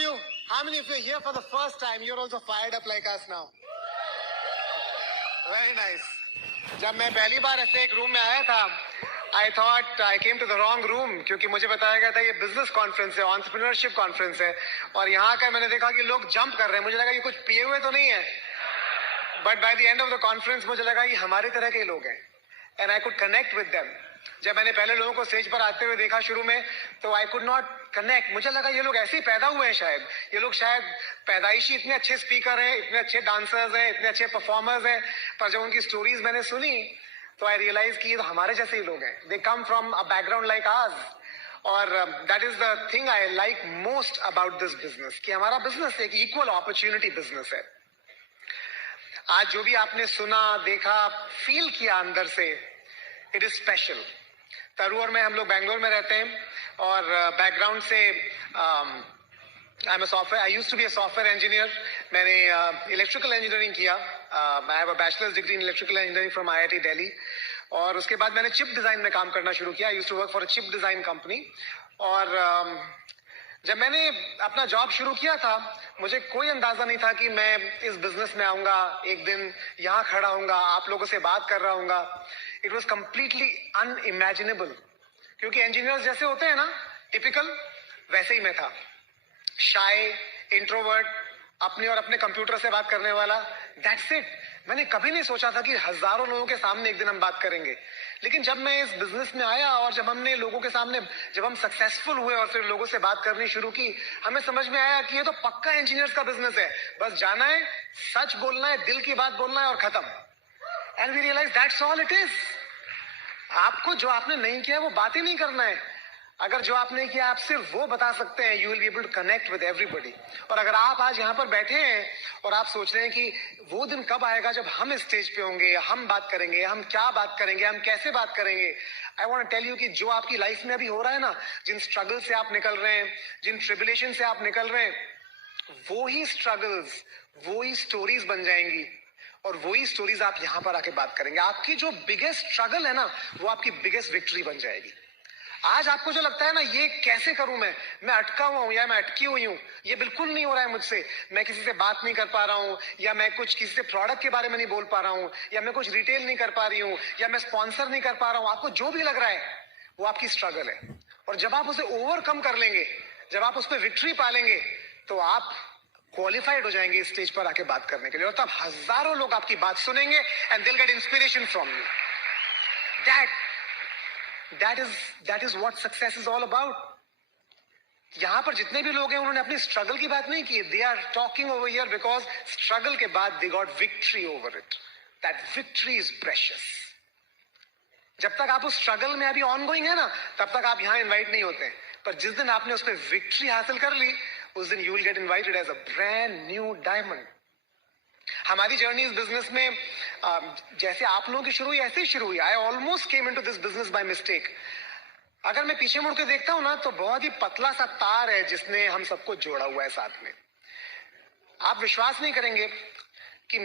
you are here for the first time? You're also fired up like us now. Very nice. जब मैं पहली बार ऐसे एक room में आया था, I thought I came to the wrong room क्योंकि मुझे बताया गया था ये बिजनेस कॉन्फ्रेंस है, एंटरप्रेन्योरशिप कॉन्फ्रेंस है, और यहाँ का मैंने देखा कि लोग जंप कर रहे हैं. मुझे लगा ये कुछ पिए हुए तो नहीं है, but by the end of the conference मुझे लगा ये हमारी तरह के लोग हैं, and I could connect with them. जब मैंने पहले लोगों को स्टेज पर आते हुए देखा शुरू में, तो आई कुड नॉट कनेक्ट. मुझे लगा ये लोग ऐसे ही पैदा हुए हैं, शायद ये लोग शायद पैदाइशी इतने अच्छे स्पीकर हैं, इतने अच्छे डांसर्स हैं, इतने अच्छे परफॉर्मर्स हैं. पर जब उनकी स्टोरीज मैंने सुनी तो आई रियलाइज कि ये तो हमारे जैसे ही लोग हैं. They come from a background like ours. और that is the thing I like most about this business, कि हमारा बिजनेस एक इक्वल अपॉर्चुनिटी बिजनेस है. आज जो भी आपने सुना, देखा, फील किया अंदर से, इट इज स्पेशल. तरु और मैं, हम लोग बैंगलोर में रहते हैं, और बैकग्राउंड से I used to be a software engineer. मैंने इलेक्ट्रिकल इंजीनियरिंग किया. I have a bachelor's degree in electrical engineering from IIT Delhi. और उसके बाद मैंने चिप डिजाइन में काम करना शुरू किया. I used to work for a chip design company. और जब मैंने अपना जॉब शुरू किया था, मुझे कोई अंदाजा नहीं था कि मैं इस बिजनेस में आऊंगा, एक दिन यहाँ खड़ा होऊंगा, आप लोगों से बात कर रहा हूंगा. इट वॉज कंप्लीटली अनइमेजिनेबल, क्योंकि इंजीनियर्स जैसे होते हैं ना, टिपिकल, वैसे ही मैं था. शाय, इंट्रोवर्ट, अपने और अपने कंप्यूटर से बात करने वाला, दैट्स इट. मैंने कभी नहीं सोचा था कि हजारों लोगों के सामने एक दिन हम बात करेंगे. लेकिन जब मैं इस बिजनेस में आया और जब हमने लोगों के सामने, जब हम सक्सेसफुल हुए और फिर लोगों से बात करनी शुरू की, हमें समझ में आया कि ये तो पक्का इंजीनियर्स का बिजनेस है. बस जाना है, सच बोलना है, दिल की बात बोलना है और खत्म. And we realise that's all it is. आपको जो आपने नहीं किया वो बात ही नहीं करना है. अगर जो आपने किया आप सिर्फ वो बता सकते हैं, you will be able to connect with everybody. और अगर आप आज यहाँ पर बैठे हैं और आप सोच रहे हैं कि वो दिन कब आएगा जब हम इस स्टेज पे होंगे, हम बात करेंगे, हम क्या बात करेंगे, हम कैसे बात करेंगे, I want to tell you कि जो आपकी लाइफ में अभी हो रहा है ना, जिन स्ट्रगल से आप निकल रहे हैं, जिन ट्रिबुलेशन से आप निकल रहे हैं, वो ही स्ट्रगल्स, वो ही स्टोरीज बन जाएंगी, और वही स्टोरीज आप यहां पर आके बात करेंगे. आपकी जो बिगेस्ट स्ट्रगल है ना, वो आपकी बिगेस्ट विक्ट्री बन जाएगी. आज आपको जो लगता है ना, ये कैसे करूं, मैं अटका हुआ हूं या मैं अटकी हुई हूं, ये बिल्कुल नहीं हो रहा है मुझसे, मैं किसी से बात नहीं कर पा रहा हूं, या मैं कुछ किसी से प्रोडक्ट के बारे में नहीं बोल पा रहा हूं, या मैं कुछ रिटेल नहीं कर पा रही हूं, या मैं स्पॉन्सर नहीं कर पा रहा हूं, आपको जो भी लग रहा है वो आपकी स्ट्रगल है. और जब आप उसे ओवरकम कर लेंगे, जब आप उस पर विक्ट्री पालेंगे, तो आप क्वालिफाइड हो जाएंगे इस स्टेज पर आके बात करने के लिए. और तब हजारों लोग आपकी बात सुनेंगे and they will get inspiration from you. That is what success is all about. यहां पर जितने भी लोग हैं, उन्होंने अपनी स्ट्रगल की बात नहीं की. They are talking over here because struggle के बाद they got victory over it. That victory is precious. जब तक आप उस स्ट्रगल में अभी ऑनगोइंग है ना, तब तक आप यहां इन्वाइट नहीं होते. पर जिस दिन आपने उस पर विक्ट्री हासिल कर ली, उस दिन you will get invited as a brand new diamond. हमारी जर्नी इस बिजनेस में जैसे आप लोगों की शुरू हुई, ऐसे ही शुरू हुई. I almost came into this business by mistake. अगर मैं पीछे मुड़ के देखता हूं ना, तो बहुत ही पतला सा तार है जिसने हम सबको जोड़ा हुआ है साथ में. आप विश्वास नहीं करेंगे कि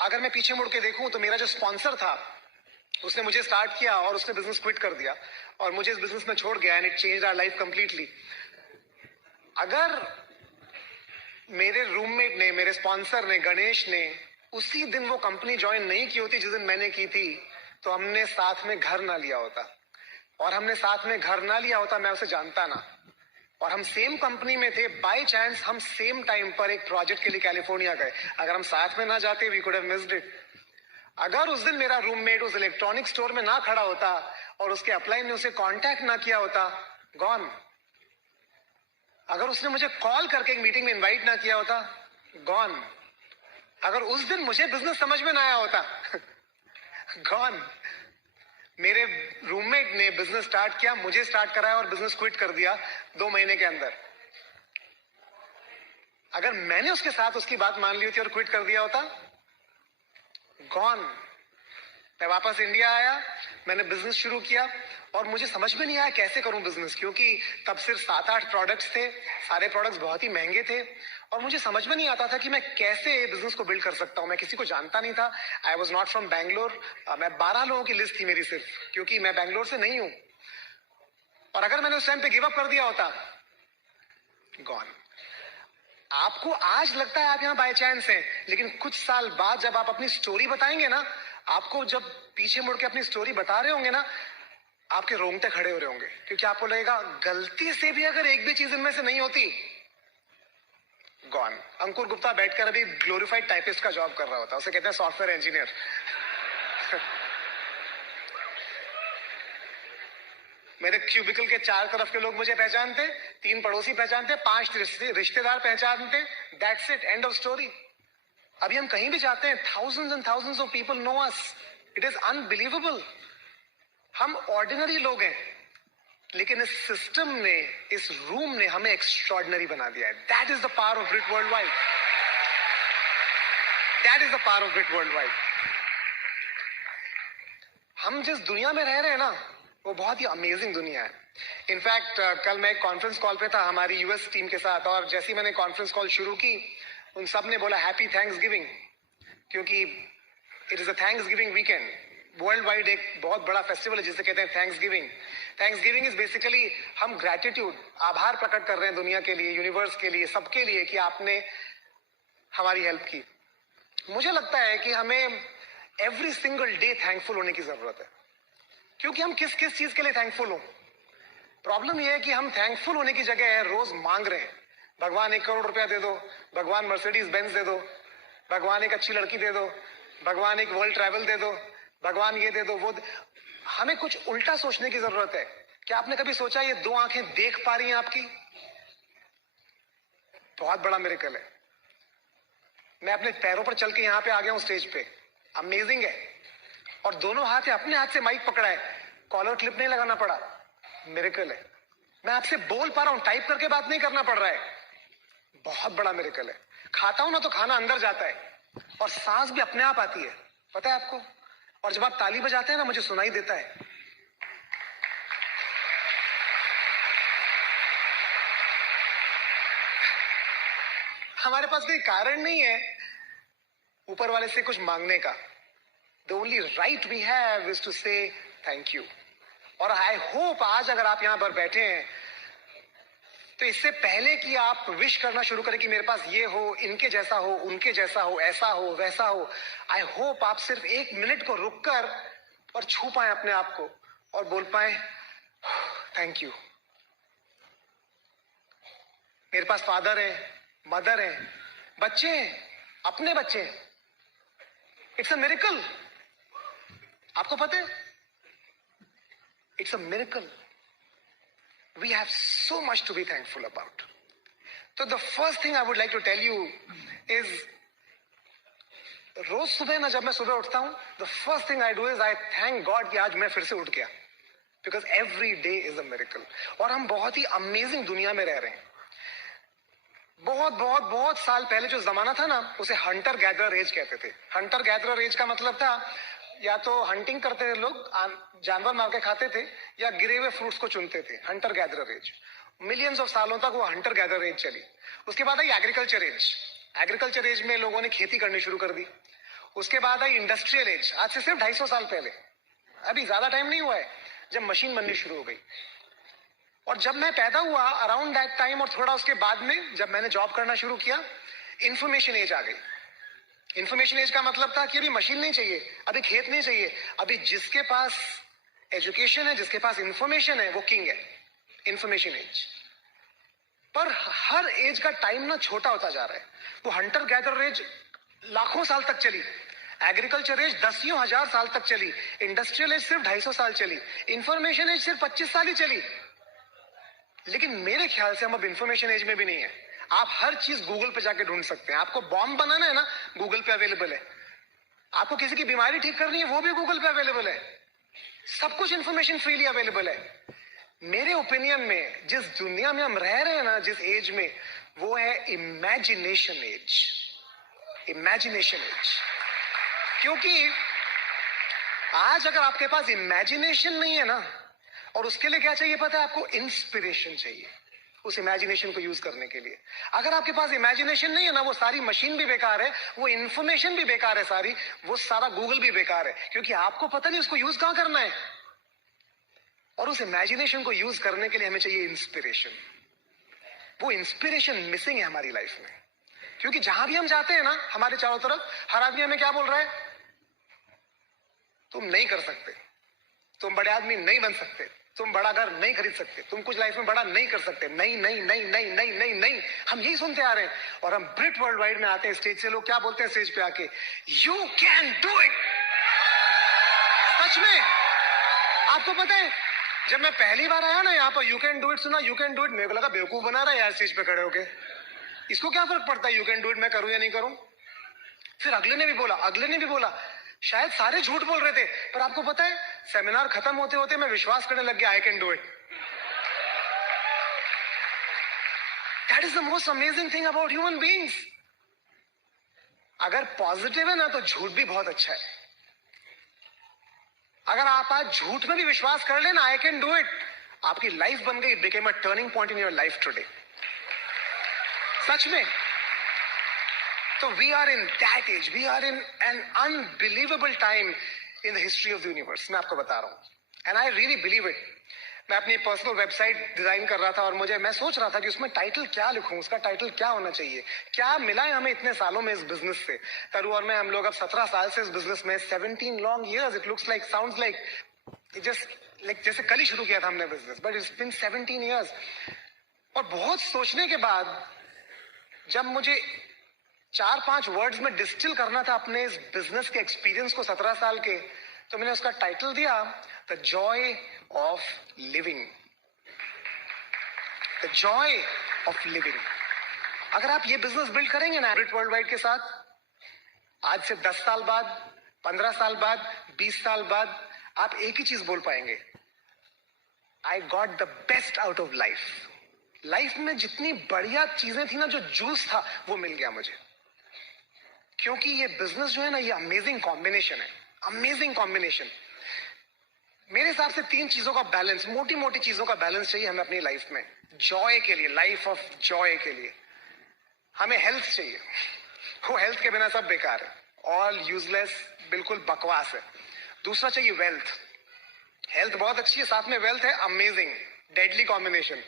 अगर मैं पीछे मुड़ के देखूं, तो मेरा जो स्पॉन्सर था, उसने मुझे स्टार्ट किया और उसने बिजनेस क्विट कर दिया और मुझे इस बिजनेस में छोड़ गया, and it changed our life completely. अगर मेरे रूममेट ने, मेरे स्पॉन्सर ने, गणेश ने उसी दिन वो कंपनी ज्वाइन नहीं की होती जिस दिन मैंने की थी, तो हमने साथ में घर ना लिया होता. और हमने साथ में घर ना लिया होता, मैं उसे जानता ना. और हम सेम कंपनी में थे, बाय चांस हम सेम टाइम पर एक प्रोजेक्ट के लिए कैलिफोर्निया गए. अगर हम साथ में ना जाते, we could have missed it. अगर उस दिन मेरा रूममेट उस इलेक्ट्रॉनिक स्टोर में ना खड़ा होता और उसके अपलाइन ने उसे कांटेक्ट ना किया होता, गॉन. अगर उसने मुझे कॉल करके एक मीटिंग में इनवाइट ना किया होता, गॉन. अगर उस दिन मुझे बिजनेस समझ में ना आया होता, गॉन. मेरे रूममेट ने बिजनेस स्टार्ट किया, मुझे स्टार्ट कराया और बिजनेस क्विट कर दिया 2 महीने के अंदर. अगर मैंने उसके साथ उसकी बात मान ली होती और क्विट कर दिया होता, गॉन. मैं वापस इंडिया आया, मैंने बिजनेस शुरू किया और मुझे समझ में नहीं आया कैसे करूं बिजनेस, क्योंकि तब सिर्फ 7-8 प्रोडक्ट्स थे, सारे प्रोडक्ट्स बहुत ही महंगे थे और मुझे समझ में नहीं आता था कि मैं कैसे बिजनेस को बिल्ड कर सकता हूं. मैं किसी को जानता नहीं था. I was not from Bangalore. मैं 12 लोगों की लिस्ट थी मेरी सिर्फ, क्योंकि मैं बैंगलोर से नहीं हूं. और अगर मैंने उस टाइम पे गिव अप कर दिया होता, गॉन. आपको आज लगता है आप यहाँ बाय चांस हैं, लेकिन कुछ साल बाद जब आप अपनी स्टोरी बताएंगे ना, आपको जब पीछे मुड़ के अपनी स्टोरी बता रहे होंगे ना, आपके रोंगटे खड़े हो रहे होंगे, क्योंकि आपको लगेगा गलती से भी अगर एक भी चीज इनमें से नहीं होती, गॉन। अंकुर गुप्ता बैठकर अभी ग्लोरीफाइड टाइपिस्ट का जॉब कर रहा होता, उसे कहते हैं सॉफ्टवेयर इंजीनियर। मेरे क्यूबिकल के चार तरफ के लोग मुझे पहचानते, 3 पड़ोसी पहचानते, 5 रिश्तेदार पहचानते, that's it, end of story. अभी हम कहीं भी जाते हैं, thousands and thousands of people know us, it is unbelievable. हम ऑर्डिनरी लोग हैं, लेकिन इस सिस्टम ने, इस रूम ने हमें एक्स्ट्रॉर्डिनरी बना दिया है। That is the power of grit world wide, that is the power of grit world wide. हम जिस दुनिया में रह रहे हैं ना, वो बहुत ही अमेजिंग दुनिया है। इनफैक्ट कल मैं एक कॉन्फ्रेंस कॉल पे था हमारी यूएस टीम के साथ, और जैसे ही मैंने कॉन्फ्रेंस कॉल शुरू की, उन सब ने बोला हैप्पी थैंक्स गिविंग, क्योंकि it is a thanks giving weekend. World wide एक बहुत बड़ा फेस्टिवल है जिसे कहते हैं thanks giving. Thanks giving is basically हम ग्रैटिट्यूड, आभार प्रकट कर रहे हैं दुनिया के लिए, यूनिवर्स के लिए, सबके लिए, कि आपने हमारी हेल्प की। मुझे लगता है कि हमें एवरी सिंगल डे थैंकफुल होने की जरूरत है, क्योंकि हम किस किस चीज के लिए थैंकफुल हो। प्रॉब्लम यह है कि हम थैंकफुल होने की जगह रोज मांग रहे हैं, भगवान 1 करोड़ रुपया दे दो, भगवान मर्सिडीज बेंज दे दो, भगवान एक अच्छी लड़की दे दो, भगवान एक वर्ल्ड ट्रैवल दे दो, भगवान ये दे दो, वो हमें कुछ उल्टा सोचने की जरूरत है। क्या आपने कभी सोचा ये 2 आंखें देख पा रही हैं आपकी? बहुत बड़ा मिरेकल है। मैं अपने पैरों पर चल के यहां पे आ गया हूं स्टेज पे, अमेजिंग है। और दोनों हाथ अपने हाथ से माइक पकड़ा है, कॉलर क्लिप नहीं लगाना पड़ा, मिरेकल है। मैं आपसे बोल पा रहा हूं, टाइप करके बात नहीं करना पड़ रहा है, बहुत बड़ा मिरेकल है। खाता हूं ना तो खाना अंदर जाता है, और सांस भी अपने आप आती है, पता है आपको? और जब आप ताली बजाते हैं ना, मुझे सुनाई देता है। हमारे पास कोई कारण नहीं है ऊपर वाले से कुछ मांगने का। The only right we have is to say thank you. और आई होप आज अगर आप यहां पर बैठे हैं, तो इससे पहले कि आप विश करना शुरू करें कि मेरे पास ये हो, इनके जैसा हो, उनके जैसा हो, ऐसा हो, वैसा हो, आई होप आप सिर्फ 1 मिनट को रुककर और छू पाए अपने आप को और बोल पाए थैंक यू। मेरे पास फादर है, मदर है, बच्चे हैं, अपने बच्चे हैं, इट्स अ मिरेकल। आपको पता है, it's a miracle. We have so much to be thankful about. तो the first thing I would like to tell you is, रोज सुबह ना, जब मैं सुबह उठता हूं, the first thing I do is I thank God कि आज मैं फिर से उठ गया, because every day is a miracle. और हम बहुत ही अमेजिंग दुनिया में रह रहे हैं। बहुत बहुत बहुत साल पहले जो जमाना था ना, उसे हंटर गैदरर एज कहते थे। हंटर गैदरर एज का मतलब था, या तो हंटिंग करते थे लोग, जानवर मार के खाते थे, या गिरे हुए फ्रूट्स को चुनते थे। Hunter gatherer age, millions of सालों तक वो हंटर गैदरर एज चली। उसके बाद आई एग्रीकल्चर एज। एग्रीकल्चर एज में लोगों ने खेती करनी शुरू कर दी। उसके बाद आई इंडस्ट्रियल एज, आज से सिर्फ 250 साल पहले, अभी ज्यादा टाइम नहीं हुआ है, जब मशीन बननी शुरू हो गई। और जब मैं पैदा हुआ अराउंड दैट टाइम, और थोड़ा उसके बाद में जब मैंने जॉब करना शुरू किया, इंफॉर्मेशन एज आ गई। इंफॉर्मेशन एज का मतलब था कि अभी मशीन नहीं चाहिए, अभी खेत नहीं चाहिए, अभी जिसके पास एजुकेशन है, जिसके पास इंफॉर्मेशन है, वो किंग है। Information age. पर हर एज का टाइम ना छोटा होता जा रहा है। वो हंटर गैदरर एज लाखों साल तक चली, एग्रीकल्चर एज दसियों हजार साल तक चली, इंडस्ट्रियल एज सिर्फ 250 साल चली, इंफॉर्मेशन एज सिर्फ 25 साल ही चली। लेकिन मेरे ख्याल से हम अब इंफॉर्मेशन एज में भी नहीं है। आप हर चीज गूगल पे जाके ढूंढ सकते हैं। आपको बॉम्ब बनाना है ना, गूगल पे अवेलेबल है। आपको किसी की बीमारी ठीक करनी है, वो भी गूगल पे अवेलेबल है। सब कुछ इंफॉर्मेशन फ्रीली अवेलेबल है। मेरे ओपिनियन में जिस दुनिया में हम रह रहे हैं ना, जिस एज में, वो है इमेजिनेशन एज। Imagination as. क्योंकि आज अगर आपके पास इमेजिनेशन नहीं है ना, और उसके लिए क्या चाहिए पता है आपको? इंस्पिरेशन चाहिए उस इमेजिनेशन को यूज करने के लिए। अगर आपके पास इमेजिनेशन नहीं है ना, वो सारी मशीन भी बेकार है, वो इंफॉर्मेशन भी बेकार है सारी, वो सारा गूगल भी बेकार है, क्योंकि आपको पता नहीं उसको यूज कहां करना है। और उस इमेजिनेशन को यूज करने के लिए हमें चाहिए इंस्पिरेशन। वो इंस्पिरेशन मिसिंग है हमारी लाइफ में। क्योंकि जहां भी हम जाते हैं ना, हमारे चारों तरफ हर आदमी हमें क्या बोल रहा है? तुम नहीं कर सकते, तुम बड़े आदमी नहीं बन सकते, तुम बड़ा घर नहीं खरीद सकते, तुम कुछ लाइफ में बड़ा नहीं कर सकते, नहीं नहीं नहीं नहीं नहीं नहीं नहीं। हम यही सुनते आ रहे हैं। और हम ब्रिट वर्ल्ड वाइड में आते हैं स्टेज से, लोग क्या बोलते हैं स्टेज पे आके? You can do it. सच में, आपको पता है, जब मैं पहली बार आया ना यहाँ पर, यू कैन डू इट सुना, यू कैन डू इट, मेरे को लगा बेवकूफ बना रहा है यार स्टेज पे खड़े होके, इसको क्या फर्क पड़ता है यू कैन डू इट मैं करूं या नहीं करूं। फिर अगले ने भी बोला, अगले ने भी बोला। शायद सारे झूठ बोल रहे थे, पर आपको पता है सेमिनार खत्म होते होते मैं विश्वास करने लग गया, आई can do it. That is the most amazing thing about human beings. अगर पॉजिटिव है ना तो झूठ भी बहुत अच्छा है। अगर आप आज झूठ में भी विश्वास कर लेना, आई कैन डू इट, आपकी लाइफ बन गई, it became a turning point in your life today. सच में। तो we are in that age, we are in an unbelievable time in the history of the universe. मैं आपको बता रहा हूं, and I really believe it. मैं अपनी पर्सनल वेबसाइट डिजाइन कर रहा था और मैं सोच रहा था कि उसमें टाइटल क्या लिखूं, उसका टाइटल क्या होना चाहिए, क्या मिला है हमें इतने सालों में इस बिजनेस से। तरु और मैं, हम लोग अब 17 साल से इस बिजनेस में, 17 long years. It looks like, sounds like just like जैसे कल ही शुरू किया था हमने business, but it's been 17 years. और बहुत सोचने के बाद जब मुझे 4-5 वर्ड्स में डिस्टिल करना था अपने इस बिजनेस के एक्सपीरियंस को 17 साल के, तो मैंने उसका टाइटल दिया the Joy of living. The Joy of living. अगर आप ये बिजनेस बिल्ड करेंगे ना ब्रिट वर्ल्ड वाइड के साथ, आज से 10 साल बाद, 15 साल बाद, 20 साल बाद, आप एक ही चीज बोल पाएंगे, I got the best out of life. Life में जितनी बढ़िया चीजें थी ना, जो जूस था, वो मिल गया मुझे। क्योंकि ये बिजनेस जो है ना, ये अमेजिंग कॉम्बिनेशन है, अमेजिंग कॉम्बिनेशन। मेरे हिसाब से 3 चीजों का बैलेंस, मोटी मोटी चीजों का बैलेंस चाहिए हमें अपनी लाइफ में, जॉय के लिए, लाइफ ऑफ जॉय के लिए। हमें हेल्थ चाहिए, वो हेल्थ के बिना सब बेकार है, ऑल यूजलेस, बिल्कुल बकवास है। दूसरा चाहिए वेल्थ। हेल्थ बहुत अच्छी है, साथ में वेल्थ है, अमेजिंग, डेडली कॉम्बिनेशन।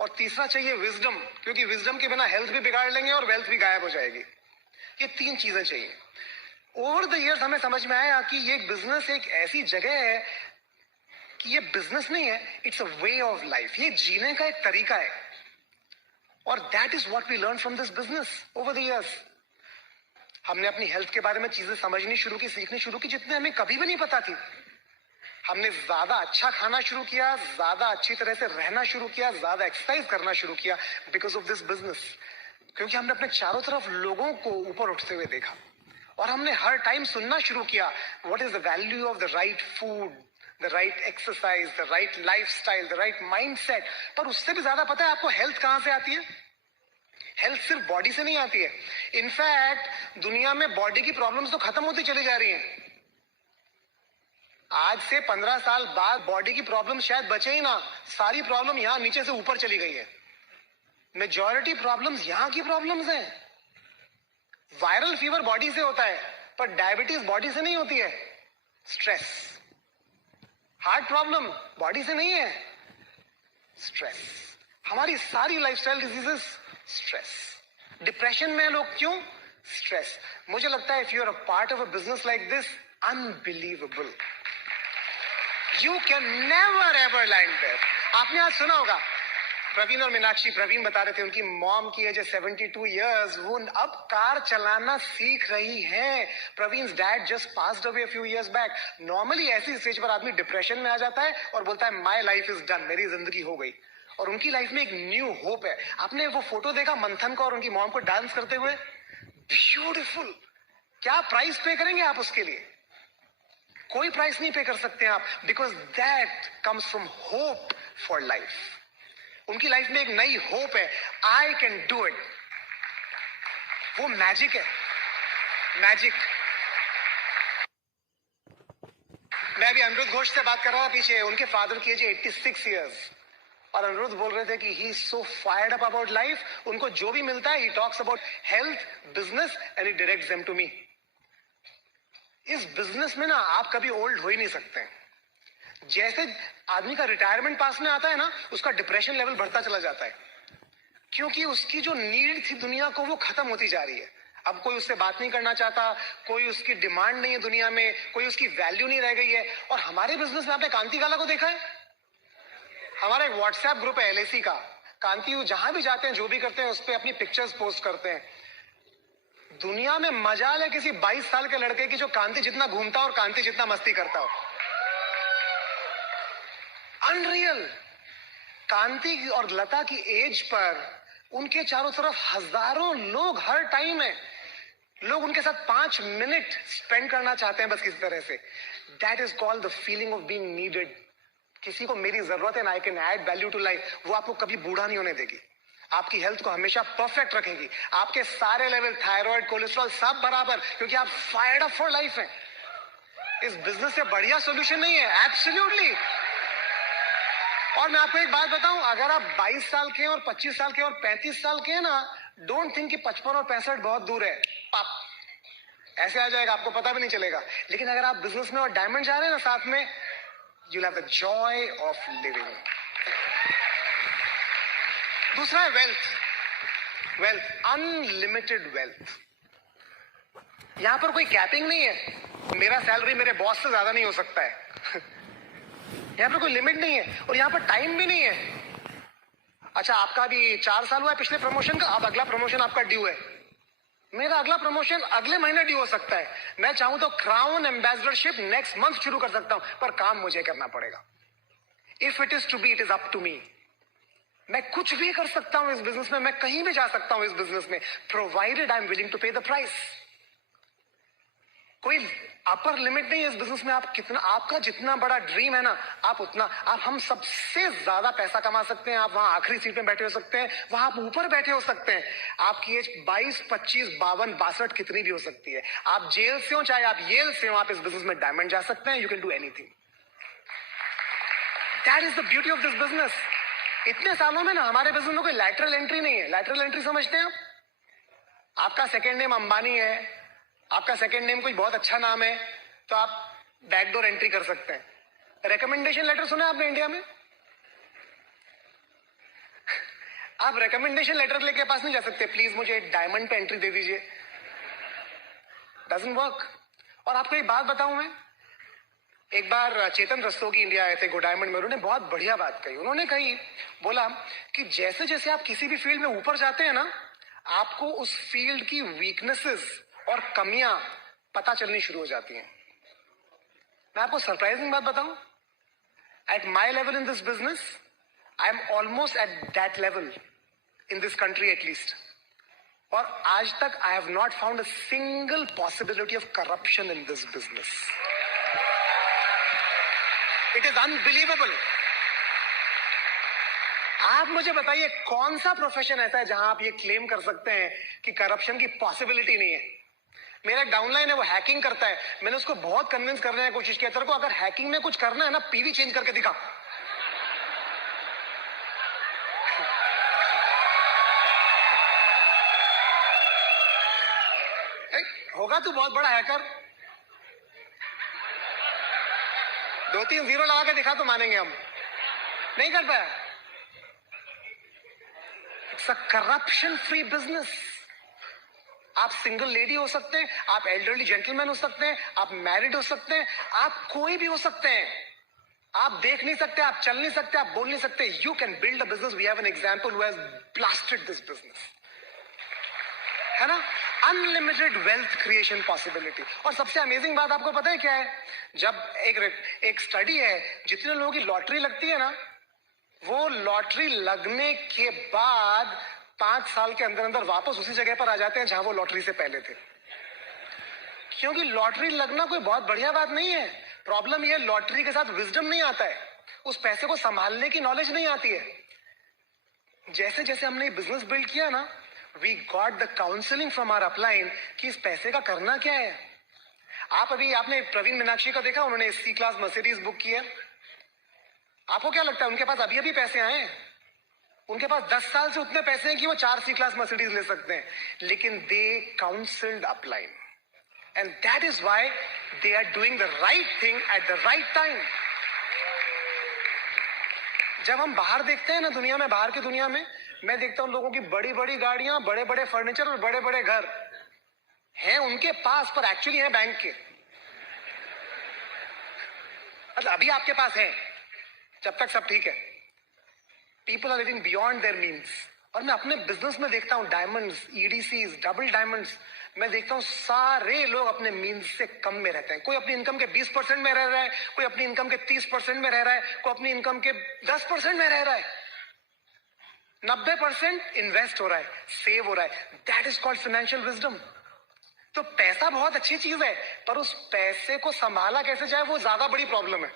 और तीसरा चाहिए विजडम, क्योंकि विजडम के बिना हेल्थ भी बिगाड़ लेंगे और वेल्थ भी गायब हो जाएगी। ये 3 चीजें चाहिए। ओवर द इयर्स हमें समझ में आया कि ये बिजनेस एक ऐसी जगह है कि ये बिजनेस नहीं है, it's a way of life, ये जीने का एक तरीका है। और that is what we learn from this business over the years. हमने अपनी हेल्थ के बारे में चीजें समझनी शुरू की, सीखनी शुरू की, जितने हमें कभी भी नहीं पता थी। हमने ज्यादा अच्छा खाना शुरू किया, ज्यादा अच्छी तरह से रहना शुरू किया, ज्यादा एक्सरसाइज करना शुरू किया, बिकॉज ऑफ दिस बिजनेस। क्योंकि हमने अपने चारों तरफ लोगों को ऊपर उठते हुए देखा, और हमने हर टाइम सुनना शुरू किया, what is the value of the right food, the right exercise, the right lifestyle, the right mindset. पर उससे भी ज्यादा पता है आपको हेल्थ कहां से आती है? हेल्थ सिर्फ बॉडी से नहीं आती है। इनफैक्ट दुनिया में बॉडी की प्रॉब्लम्स तो खत्म होती चली जा रही हैं। आज से 15 साल बाद बॉडी की प्रॉब्लम शायद बचे ही ना, सारी प्रॉब्लम यहां नीचे से ऊपर चली गई है। मेजॉरिटी प्रॉब्लम्स यहां की प्रॉब्लम्स हैं। वायरल फीवर बॉडी से होता है, पर डायबिटीज बॉडी से नहीं होती है। स्ट्रेस, हार्ट प्रॉब्लम बॉडी से नहीं है, स्ट्रेस। हमारी सारी लाइफस्टाइल डिजीजेस, स्ट्रेस। डिप्रेशन में लोग क्यों? स्ट्रेस। मुझे लगता है if you are a part of a business like this, unbelievable, you can never ever land there. आपने आज सुना होगा प्रवीण और मीनाक्षी, प्रवीण बता रहे थे उनकी मॉम की एज 72 इयर्स, वो अब कार चलाना सीख रही हैं। Praveen's dad just passed away few years back. Normally ऐसी स्टेज पर आदमी डिप्रेशन में आ जाता है और बोलता है माय लाइफ इज डन, मेरी जिंदगी हो गई। और उनकी लाइफ में एक न्यू होप है। आपने वो फोटो देखा मंथन को और उनकी मॉम को डांस करते हुए? ब्यूटिफुल। क्या प्राइस पे करेंगे आप उसके लिए? कोई प्राइस नहीं पे कर सकते आप, because that comes from hope for life. उनकी लाइफ में एक नई होप है, आई कैन डू इट। वो मैजिक है, मैजिक। मैं अभी अनिरुद्ध घोष से बात कर रहा था पीछे, उनके फादर की एज 86 इयर्स, और अनिरुद्ध बोल रहे थे कि he is so fired up about life. उनको जो भी मिलता है, he talks about health, business, and he directs them to me. इस बिजनेस में ना आप कभी ओल्ड हो ही नहीं सकते। जैसे आदमी का रिटायरमेंट पास में आता है ना, उसका डिप्रेशन लेवल बढ़ता चला जाता है। क्योंकि उसकी जो नीड थी दुनिया को वो खत्म होती जा रही है। अब कोई उससे बात नहीं करना चाहता, कोई उसकी डिमांड नहीं है दुनिया में, कोई उसकी वैल्यू नहीं रह गई है। और हमारे बिजनेस में आपने कांति काला को देखा है? हमारा एक व्हाट्सएप ग्रुप है एलआईसी का। कांति जहां भी जाते हैं, जो भी करते हैं, उस पर अपनी पिक्चर्स पोस्ट करते हैं। दुनिया में मजाल है किसी 22 साल के लड़के की जो कांति जितना घूमता और कांति जितना मस्ती करता हो। अनरियल। कांति और लता की एज पर उनके चारों तरफ हजारों लोग हर टाइम है। लोग उनके साथ 5 मिनट स्पेंड करना चाहते हैं बस किसी तरह से। That is called the feeling of being needed. किसी को मेरी जरूरत है ना, I can add value to life. वो आपको कभी बूढ़ा नहीं होने देगी, आपकी हेल्थ को हमेशा परफेक्ट रखेगी। आपके सारे लेवल, थायराइड, कोलेस्ट्रॉल सब बराबर, क्योंकि आप फायर्ड अप फॉर लाइफ है। इस बिजनेस से बढ़िया सोल्यूशन नहीं है, एब्सोल्युटली। और मैं आपको एक बात बताऊं, अगर आप 22 साल के हैं और 25 साल के और 35 साल के हैं ना, डोंट थिंक कि 55 और 65 बहुत दूर है। आप ऐसे आ जाएगा, आपको पता भी नहीं चलेगा। लेकिन अगर आप बिजनेस में और डायमंड जा रहे हैं ना साथ में, you'll have the joy of living. दूसरा है वेल्थ, अनलिमिटेड वेल्थ। यहां पर कोई कैपिंग नहीं है, मेरा सैलरी मेरे बॉस से ज्यादा नहीं हो सकता है। यहां पर कोई लिमिट नहीं है और यहां पर टाइम भी नहीं है। अच्छा, आपका भी 4 साल हुआ है पिछले प्रमोशन का, अब अगला प्रमोशन आपका ड्यू है। मेरा अगला प्रमोशन अगले महीने ड्यू हो सकता है। मैं चाहूं तो क्राउन एम्बेसडरशिप नेक्स्ट मंथ शुरू कर सकता हूं, पर काम मुझे करना पड़ेगा। If it is to be, it is up to me. मैं कुछ भी कर सकता हूं इस बिजनेस में, मैं कहीं भी जा सकता हूं इस बिजनेस में, provided I am willing to pay the price. कोई अपर लिमिट नहीं है इस बिजनेस में। आप कितना, आपका जितना बड़ा ड्रीम है ना, आप उतना, आप हम सबसे ज्यादा पैसा कमा सकते हैं। आप वहां आखिरी सीट में बैठे हो सकते हैं, वहां आप ऊपर बैठे हो सकते हैं। आपकी एज 22, 25, 52, 62 कितनी भी हो सकती है। आप जेल से हो चाहे आप येल से हो, आप इस बिजनेस में डायमंड जा सकते हैं। You can do anything. That is the beauty of this business. इतने सालों में ना हमारे बिजनेस में कोई लैटरल एंट्री नहीं है। लैटरल एंट्री समझते हैं आप? आपका सेकेंड नेम अंबानी है, आपका सेकेंड नेम कोई बहुत अच्छा नाम है, तो आप बैकडोर एंट्री कर सकते हैं। रिकमेंडेशन लेटर सुना है आपने इंडिया में? आप रिकमेंडेशन लेटर लेके पास नहीं जा सकते, प्लीज मुझे डायमंड पे एंट्री दे दीजिए। Doesn't work. और आपको एक बात बताऊं मैं, एक बार चेतन रस्तोगी इंडिया आए थे गो डायमंड में, उन्होंने बहुत बढ़िया बात कही। उन्होंने कही, बोला कि जैसे जैसे आप किसी भी फील्ड में ऊपर जाते हैं ना, आपको उस फील्ड की वीकनेसेस और कमियां पता चलनी शुरू हो जाती हैं। मैं आपको सरप्राइजिंग बात बताऊं, at my level in this business, I am almost at that level in this country at least. और आज तक I have not found a single possibility of corruption in this business. It is unbelievable. आप मुझे बताइए कौन सा profession ऐसा है जहां आप ये क्लेम कर सकते हैं कि करप्शन की पॉसिबिलिटी नहीं है। मेरा एक डाउनलाइन है, वो हैकिंग करता है। मैंने उसको बहुत कन्विंस करने की कोशिश किया, तेरे को अगर हैकिंग में कुछ करना है ना, पीवी चेंज करके दिखा। होगा तू बहुत बड़ा हैकर, 2-3 जीरो लगा के दिखा तो मानेंगे हम। नहीं कर पाया। It's a corruption free business. आप सिंगल लेडी हो सकते हैं, आप एल्डरली जेंटलमैन हो सकते हैं, आप मैरिड हो सकते हैं, आप कोई भी हो सकते हैं। आप देख नहीं सकते, आप चल नहीं सकते, आप बोल नहीं सकते। You can build a business. We have an example who has blasted this business, है ना। Unlimited wealth creation possibility. और सबसे अमेजिंग बात आपको पता है क्या है? जब एक स्टडी है, जितने लोगों की लॉटरी लगती है ना, वो लॉटरी लगने के बाद 5 साल के अंदर अंदर वापस उसी जगह पर आ जाते हैं जहां वो लॉटरी से पहले थे। क्योंकि लॉटरी लगना कोई बहुत बढ़िया बात नहीं है। प्रॉब्लम ये, लॉटरी के साथ विजडम नहीं आता है, उस पैसे को संभालने की नॉलेज नहीं आती है। जैसे जैसे हमने बिजनेस बिल्ड किया ना, we got the counselling from our upline कि इस पैसे का करना क्या है। आपने प्रवीण मीनाक्षी का देखा, उन्होंने सी क्लास मर्सिडीज बुक की है। आपको क्या लगता है उनके पास अभी अभी पैसे आए? उनके पास 10 साल से उतने पैसे हैं कि वो 4 सी क्लास मर्सिडीज ले सकते हैं। लेकिन they counselled upline, and that is why they are doing the right thing at the right time. जब हम बाहर देखते हैं ना दुनिया में, बाहर की दुनिया में मैं देखता हूं लोगों की बड़ी बड़ी गाड़ियां, बड़े बड़े फर्नीचर और बड़े बड़े घर हैं उनके पास, पर एक्चुअली है बैंक के। मतलब अभी आपके पास है, जब तक सब ठीक है। People are living beyond their means. और मैं अपने बिजनेस में देखता हूं डायमंड्स, ईडीसीज, डबल डायमंड्स, मैं देखता हूं सारे लोग अपने मीन्स से कम में रहते हैं। कोई अपनी इनकम के 20% में रह रहा है, कोई अपनी इनकम के 30% में रह रहा है, कोई अपनी इनकम के 10% में रह रहा है। 90% इन्वेस्ट हो रहा है, सेव हो रहा है। That is called financial wisdom. तो पैसा बहुत अच्छी चीज है, पर उस पैसे को संभाला कैसे जाए वो ज्यादा बड़ी प्रॉब्लम है।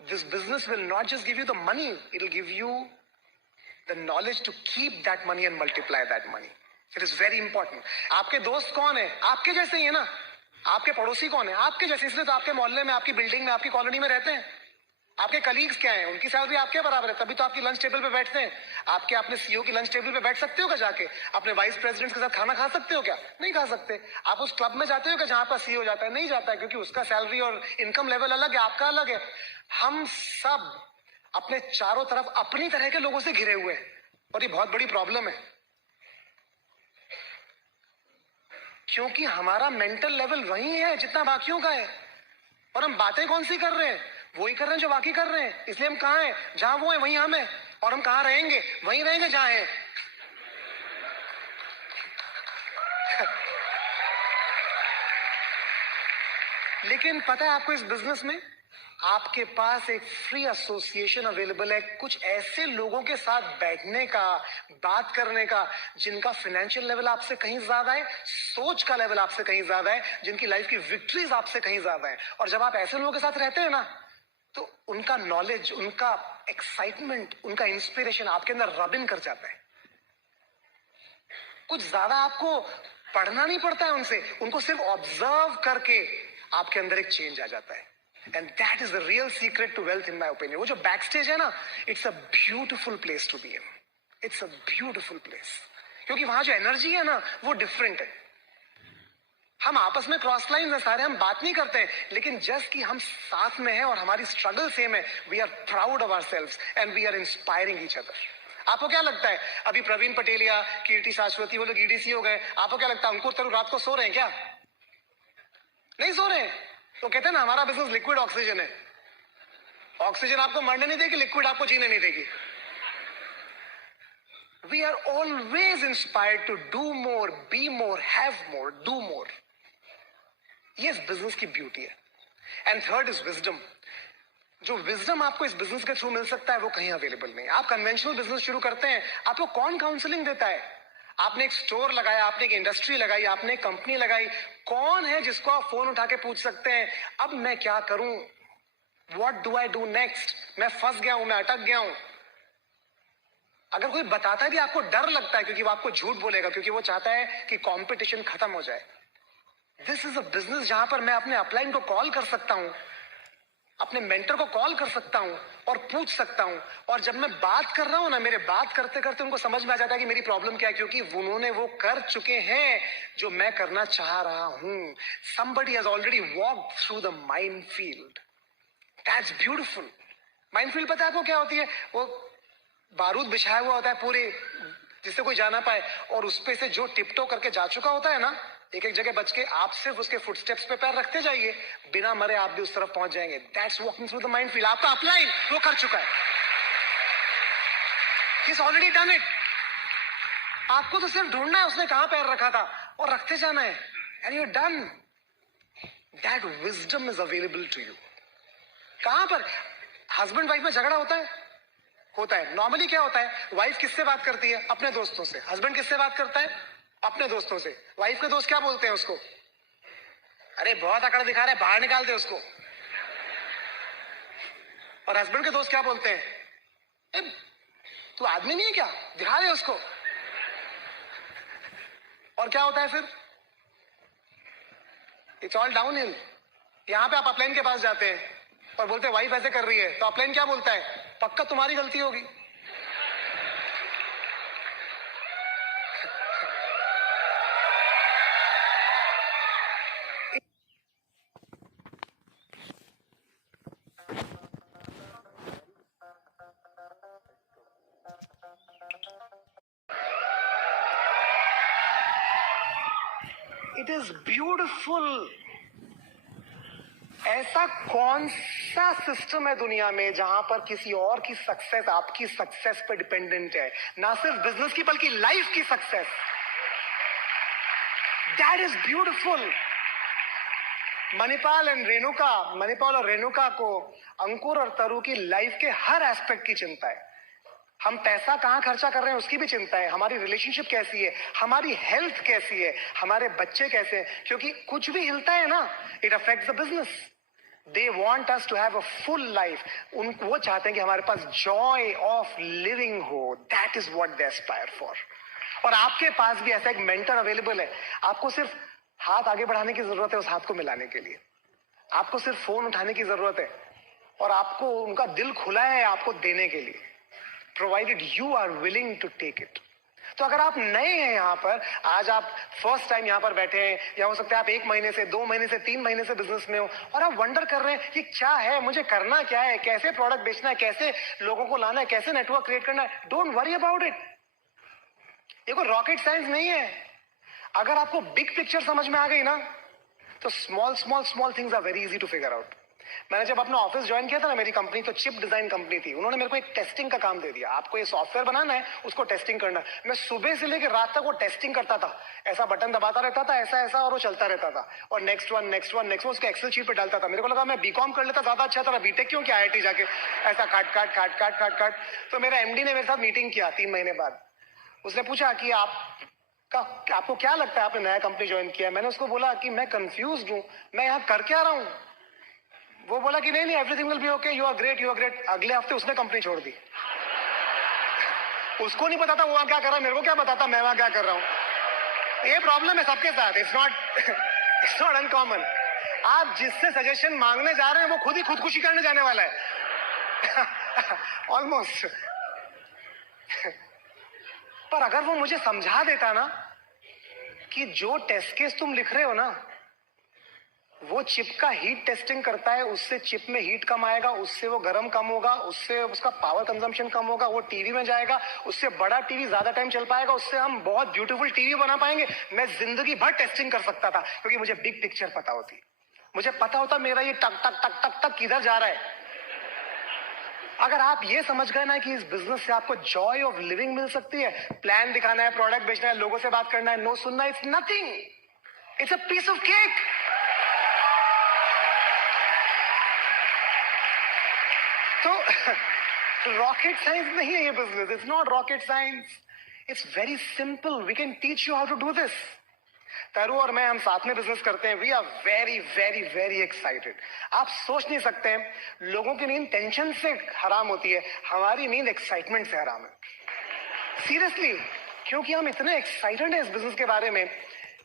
This business will not just give you the money, it will give you the knowledge to keep that money and multiply that money. It is very important. आपके दोस्त कौन है? आपके जैसे ही है ना। आपके पड़ोसी कौन है? आपके जैसे, इसलिए तो आपके मोहल्ले में, आपकी बिल्डिंग में, आपकी कॉलोनी में रहते हैं। आपके कलीग्स क्या हैं? उनकी सैलरी आपके बराबर है, तभी तो आपकी लंच टेबल पे बैठते हैं। आपके अपने सीईओ की लंच टेबल पे बैठ सकते हो क्या जाके? अपने वाइस प्रेसिडेंट के साथ खाना खा सकते हो क्या? नहीं खा सकते। आप उस क्लब में जाते हो क्या जहां आपका सीईओ जाता है? नहीं जाता है, क्योंकि उसका सैलरी और इनकम लेवल अलग है, आपका अलग है। हम सब अपने चारों तरफ अपनी तरह के लोगों से घिरे हुए हैं, और ये बहुत बड़ी प्रॉब्लम है, क्योंकि हमारा मेंटल लेवल वही है जितना बाकियों का है। और हम बातें कौन सी कर रहे हैं? वही कर रहे हैं जो बाकी कर रहे हैं। इसलिए हम कहाँ हैं? जहां वो है वहीं हम हैं। और हम कहाँ रहेंगे? वहीं रहेंगे जहां हैं। लेकिन पता है आपको, इस बिजनेस में आपके पास एक फ्री एसोसिएशन अवेलेबल है, कुछ ऐसे लोगों के साथ बैठने का, बात करने का, जिनका फाइनेंशियल लेवल आपसे कहीं ज्यादा है, सोच का लेवल आपसे कहीं ज्यादा है, जिनकी लाइफ की विक्ट्रीज आपसे कहीं ज्यादा है। और जब आप ऐसे लोगों के साथ रहते हैं ना, तो उनका नॉलेज, उनका एक्साइटमेंट, उनका इंस्पिरेशन आपके अंदर रब इन कर जाता है। कुछ ज्यादा आपको पढ़ना नहीं पड़ता है उनसे, उनको सिर्फ ऑब्जर्व करके आपके अंदर एक चेंज आ जाता है। And that is the real secret to wealth in my opinion. वो जो बैक स्टेज है ना, it's a beautiful place to be in. It's a beautiful place, क्योंकि वहां जो एनर्जी है ना, वो डिफरेंट है। हम आपस में क्रॉस लाइन है सारे, हम बात नहीं करते हैं, लेकिन जस्ट कि हम साथ में हैं और हमारी स्ट्रगल सेम है, we are proud of ourselves and we are inspiring each other. आपको क्या लगता है, अभी प्रवीण पटेलिया, कीर्ति शाश्वती, वो लोग ईडीसी हो गए, आपको क्या लगता है अंकुर तरू रात को सो रहे हैं क्या? नहीं सो रहे हैं। तो कहते हैं ना, हमारा बिजनेस लिक्विड ऑक्सीजन है। ऑक्सीजन आपको मरने नहीं देगी, लिक्विड आपको जीने नहीं देगी। We are always inspired to do more, be more, have more, do more. ये इस बिजनेस की ब्यूटी है। And third is wisdom. जो विजडम आपको इस बिजनेस के थ्रू मिल सकता है, वो कहीं अवेलेबल नहीं। आप कन्वेंशनल बिजनेस शुरू करते हैं, आपको कौन काउंसलिंग देता है? आपने एक स्टोर लगाया, आपने एक इंडस्ट्री लगाई, आपने एक कंपनी लगाई, कौन है जिसको आप फोन उठा के पूछ सकते हैं, अब मैं क्या करूं, what do I do next, मैं फंस गया हूं, मैं अटक गया हूं। अगर कोई बताता है भी, आपको डर लगता है, क्योंकि वो आपको झूठ बोलेगा, क्योंकि वो चाहता है कि कंपटीशन खत्म हो जाए। दिस इज अ बिजनेस जहां पर मैं अपने अपलाइन को कॉल कर सकता हूं, अपने मेंटर को कॉल कर सकता हूं और पूछ सकता हूं। और जब मैं बात कर रहा हूं ना, मेरे बात करते करते उनको समझ में आ जाता है कि मेरी प्रॉब्लम क्या है, क्योंकि उन्होंने वो कर चुके हैं जो मैं करना चाह रहा हूं। somebody has already walked through the minefield. That's beautiful. Minefield पता है आपको क्या होती है? वो बारूद बिछाया हुआ होता है पूरे, जिससे कोई जा ना पाए, और उस पे से जो टिपटो करके जा चुका होता है ना, एक एक जगह बच के, आप सिर्फ उसके फुटस्टेप्स पे पैर रखते जाइए, बिना मरे आप भी उस तरफ पहुंच जाएंगे। That's walking through the minefield. आपका अपलाइन वो कर चुका है, he is already done it. आपको तो सिर्फ ढूंढना है उसने कहां पैर रखा था, और रखते जाना है, and you done. That wisdom is available to you. कहां पर हस्बैंड वाइफ में झगड़ा होता है? होता है। नॉर्मली क्या होता है, वाइफ किससे बात करती है? अपने दोस्तों से। हस्बैंड किससे बात करता है? अपने दोस्तों से। वाइफ के दोस्त क्या बोलते हैं उसको? अरे बहुत अकड़ दिखा रहा है, बाहर निकाल दे उसको। और हस्बैंड के दोस्त क्या बोलते हैं? तू आदमी नहीं है क्या, दिखा दे उसको। और क्या होता है फिर? It's all down hill. यहां पे आप अपलाइन के पास जाते हैं और बोलते हैं वाइफ ऐसे कर रही है, तो अपलाइन क्या बोलता है? पक्का तुम्हारी गलती होगी। It is beautiful. ऐसा कौन सा सिस्टम है दुनिया में जहां पर किसी और की सक्सेस आपकी सक्सेस पे डिपेंडेंट है? ना सिर्फ बिजनेस की बल्कि लाइफ की success. That is beautiful. Manipal और रेणुका को अंकुर और तरु की लाइफ के हर एस्पेक्ट की चिंता है। हम पैसा कहां खर्चा कर रहे हैं उसकी भी चिंता है, हमारी रिलेशनशिप कैसी है, हमारी हेल्थ कैसी है, हमारे बच्चे कैसे हैं, क्योंकि कुछ भी हिलता है ना, it affects the business. They want us to have a full life. वो चाहते हैं कि हमारे पास जॉय ऑफ लिविंग हो। That is what they aspire for. और आपके पास भी ऐसा एक मेंटर अवेलेबल है। आपको सिर्फ हाथ आगे बढ़ाने की जरूरत है उस हाथ को मिलाने के लिए। आपको सिर्फ फोन उठाने की जरूरत है और आपको उनका दिल खुला है आपको देने के लिए, provided you are willing to take it. तो अगर आप नए हैं यहां पर, आज आप फर्स्ट टाइम यहां पर बैठे हैं, या हो सकता है आप 1 महीने से 2 महीने से 3 महीने से बिजनेस में हो और आप वंडर कर रहे हैं कि क्या है, मुझे करना क्या है, कैसे प्रोडक्ट बेचना है, कैसे लोगों को लाना है, कैसे नेटवर्क क्रिएट करना है। Don't worry about it. ये कोई रॉकेट साइंस नहीं है। अगर आपको बिग पिक्चर समझ में आ गई ना, तो small things are very easy to figure out. मैंने जब अपना ऑफिस ज्वाइन किया था ना, मेरी कंपनी तो चिप डिजाइन कंपनी थी। उन्होंने मेरे को एक टेस्टिंग का काम दे दिया, आपको ये सॉफ्टवेयर बनाना है, उसको टेस्टिंग करना है। मैं सुबह से लेकर रात तक वो टेस्टिंग करता था। ऐसा बटन दबाता रहता था, ऐसा और वो चलता रहता था, और नेक्स्ट वन उसको एक्सेल शीट पे डालता था। मेरे को लगा मैं बीकॉम कर लेता ज्यादा अच्छा था, बीटेक क्यों किया IIT जाके, ऐसा काट। तो मेरा MD ने मेरे साथ मीटिंग किया 3 महीने बाद। उसने पूछा कि आपको क्या लगता है, आपने नया कंपनी ज्वाइन किया। मैंने उसको बोला कि मैं कंफ्यूज हूं, मैं यहाँ कर क्या रहा हूं। वो बोला कि नहीं everything will be okay, you are great. अगले हफ्ते उसने कंपनी छोड़ दी। उसको नहीं पता था वो वहां क्या कर रहा है, मेरे को क्या बताता मैं वहां क्या कर रहा हूं। ये प्रॉब्लम है सबके साथ, इट्स नॉट अनकॉमन। आप जिससे सजेशन मांगने जा रहे हैं वो खुद ही खुदकुशी करने जाने वाला है ऑलमोस्ट। पर अगर वो मुझे समझा देता ना कि जो टेस्ट केस तुम लिख रहे हो ना, वो चिप का हीट टेस्टिंग करता है, उससे चिप में हीट कम आएगा, उससे वो गर्म कम होगा, उससे उसका पावर कंजम्पशन कम होगा, वो टीवी में जाएगा, उससे बड़ा टीवी ज्यादा टाइम चल पाएगा, उससे हम बहुत ब्यूटीफुल टीवी बना पाएंगे। मैं जिंदगी भर टेस्टिंग कर सकता था क्योंकि मुझे बिग पिक्चर पता होती। मुझे पता होता मेरा ये टक टक टक टक टक किधर जा रहा है। अगर आप ये समझ गए ना कि इस बिजनेस से आपको जॉय ऑफ लिविंग मिल सकती है, प्लान दिखाना है, प्रोडक्ट बेचना है, लोगों से बात करना है, नो सुनना, it's nothing, it's a piece of cake. तो रॉकेट साइंस नहीं है ये business, it's not rocket science, it's very simple. We can teach you how to do this. Taru और मैं, हम साथ में बिजनेस करते हैं। We are very very very excited. आप सोच नहीं सकते हैं, लोगों की नींद टेंशन से हराम होती है, हमारी नींद एक्साइटमेंट से हराम है। सीरियसली, क्योंकि हम इतने एक्साइटेड हैं इस बिजनेस के बारे में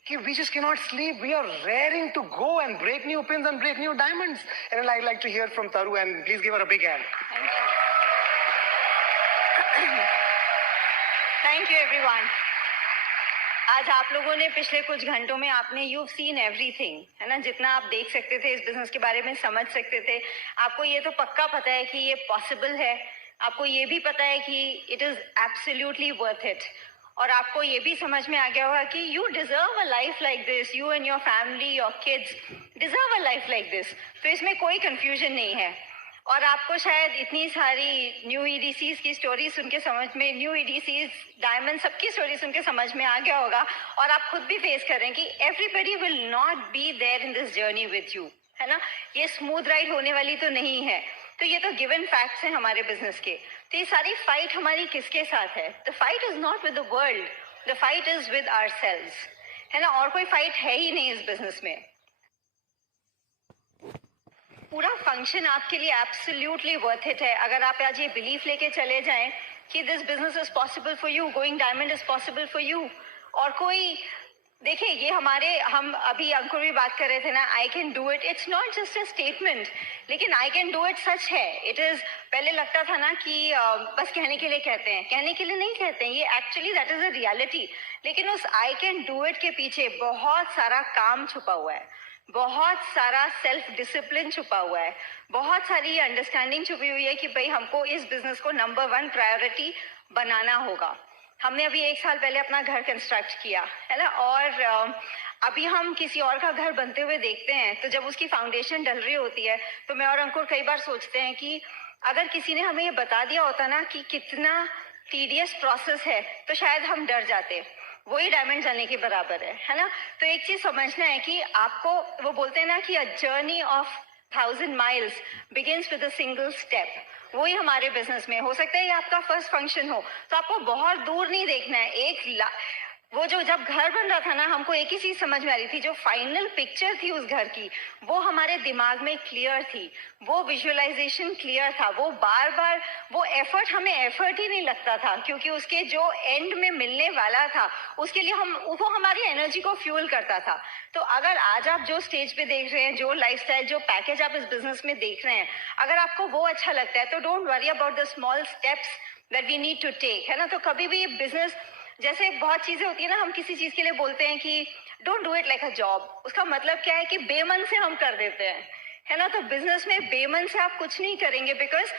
कि we just cannot sleep. We are raring to go and break new pins and break new diamonds. And I'd like to hear from Taru, and please give her a big hand. Thank you everyone. आज आप लोगों ने पिछले कुछ घंटों में आपने you've seen everything, है ना, जितना आप देख सकते थे इस बिजनेस के बारे में, समझ सकते थे। आपको ये तो पक्का पता है कि ये पॉसिबल है, आपको ये भी पता है कि it is absolutely worth it, और आपको ये भी समझ में आ गया होगा कि you deserve a life like this, you and your family, your kids deserve a life like this. तो इसमें कोई कंफ्यूजन नहीं है। और आपको शायद इतनी सारी न्यू EDCs की स्टोरी सुन के समझ में, न्यू EDCs, डायमंड, सबकी स्टोरी सुन के समझ में आ गया होगा, और आप खुद भी फेस कर रहे हैं कि everybody will not be there in this journey with you, है ना। ये स्मूथ राइड होने वाली तो नहीं है। तो ये तो गिवन फैक्ट्स हैं हमारे बिजनेस के। तो ये सारी फाइट हमारी किसके साथ है? The fight is not with the world, the fight is with ourselves, है ना। और कोई फाइट है ही नहीं इस बिजनेस में। पूरा फंक्शन आपके लिए एब्सोल्युटली वर्थ इट है। अगर आप आज ये बिलीफ लेके चले जाएं कि this business is possible for you, going diamond is possible for you. और कोई, देखिए, ये हम अभी अंकुर भी बात कर रहे थे ना, I can do it, it's not just a statement, लेकिन आई कैन डू इट सच है। इट इज, पहले लगता था ना कि बस कहने के लिए कहते हैं, कहने के लिए नहीं कहते हैं, ये actually that is a reality. लेकिन उस आई कैन डू इट के पीछे बहुत सारा काम छुपा हुआ है, बहुत सारा सेल्फ डिसिप्लिन छुपा हुआ है, बहुत सारी अंडरस्टैंडिंग छुपी हुई है कि भाई हमको इस बिजनेस को नंबर 1 प्रायोरिटी बनाना होगा। हमने अभी 1 साल पहले अपना घर कंस्ट्रक्ट किया है ना, और अभी हम किसी और का घर बनते हुए देखते हैं, तो जब उसकी फाउंडेशन डल रही होती है तो मैं और अंकुर कई बार सोचते हैं कि अगर किसी ने हमें ये बता दिया होता ना कि कितना टीडियस प्रोसेस है, तो शायद हम डर जाते। वही डायमंड जाने के बराबर है ना। तो एक चीज समझना है कि आपको, वो बोलते हैं ना कि a journey of 1000 miles begins with a single step। वही हमारे बिजनेस में हो सकता है ये आपका फर्स्ट फंक्शन हो, तो आपको बहुत दूर नहीं देखना है। वो जो जब घर बन रहा था ना, हमको एक ही चीज समझ में आ रही थी, जो फाइनल पिक्चर थी उस घर की, वो हमारे दिमाग में क्लियर थी, वो विजुअलाइजेशन क्लियर था, वो बार बार वो एफर्ट, हमें एफर्ट ही नहीं लगता था, क्योंकि उसके जो एंड में मिलने वाला था उसके लिए वो हमारी एनर्जी को फ्यूल करता था। तो अगर आज आप जो स्टेज पे देख रहे हैं, जो लाइफस्टाइल, जो पैकेज आप इस बिजनेस में देख रहे हैं, अगर आपको वो अच्छा लगता है तो don't worry about the small steps that we need to take, है ना। तो कभी भी बिजनेस, जैसे बहुत चीजें होती है ना, हम किसी चीज के लिए बोलते हैं कि don't do it like a job, उसका मतलब क्या है कि बेमन से हम कर देते हैं, है ना। तो बिजनेस में बेमन से आप कुछ नहीं करेंगे, because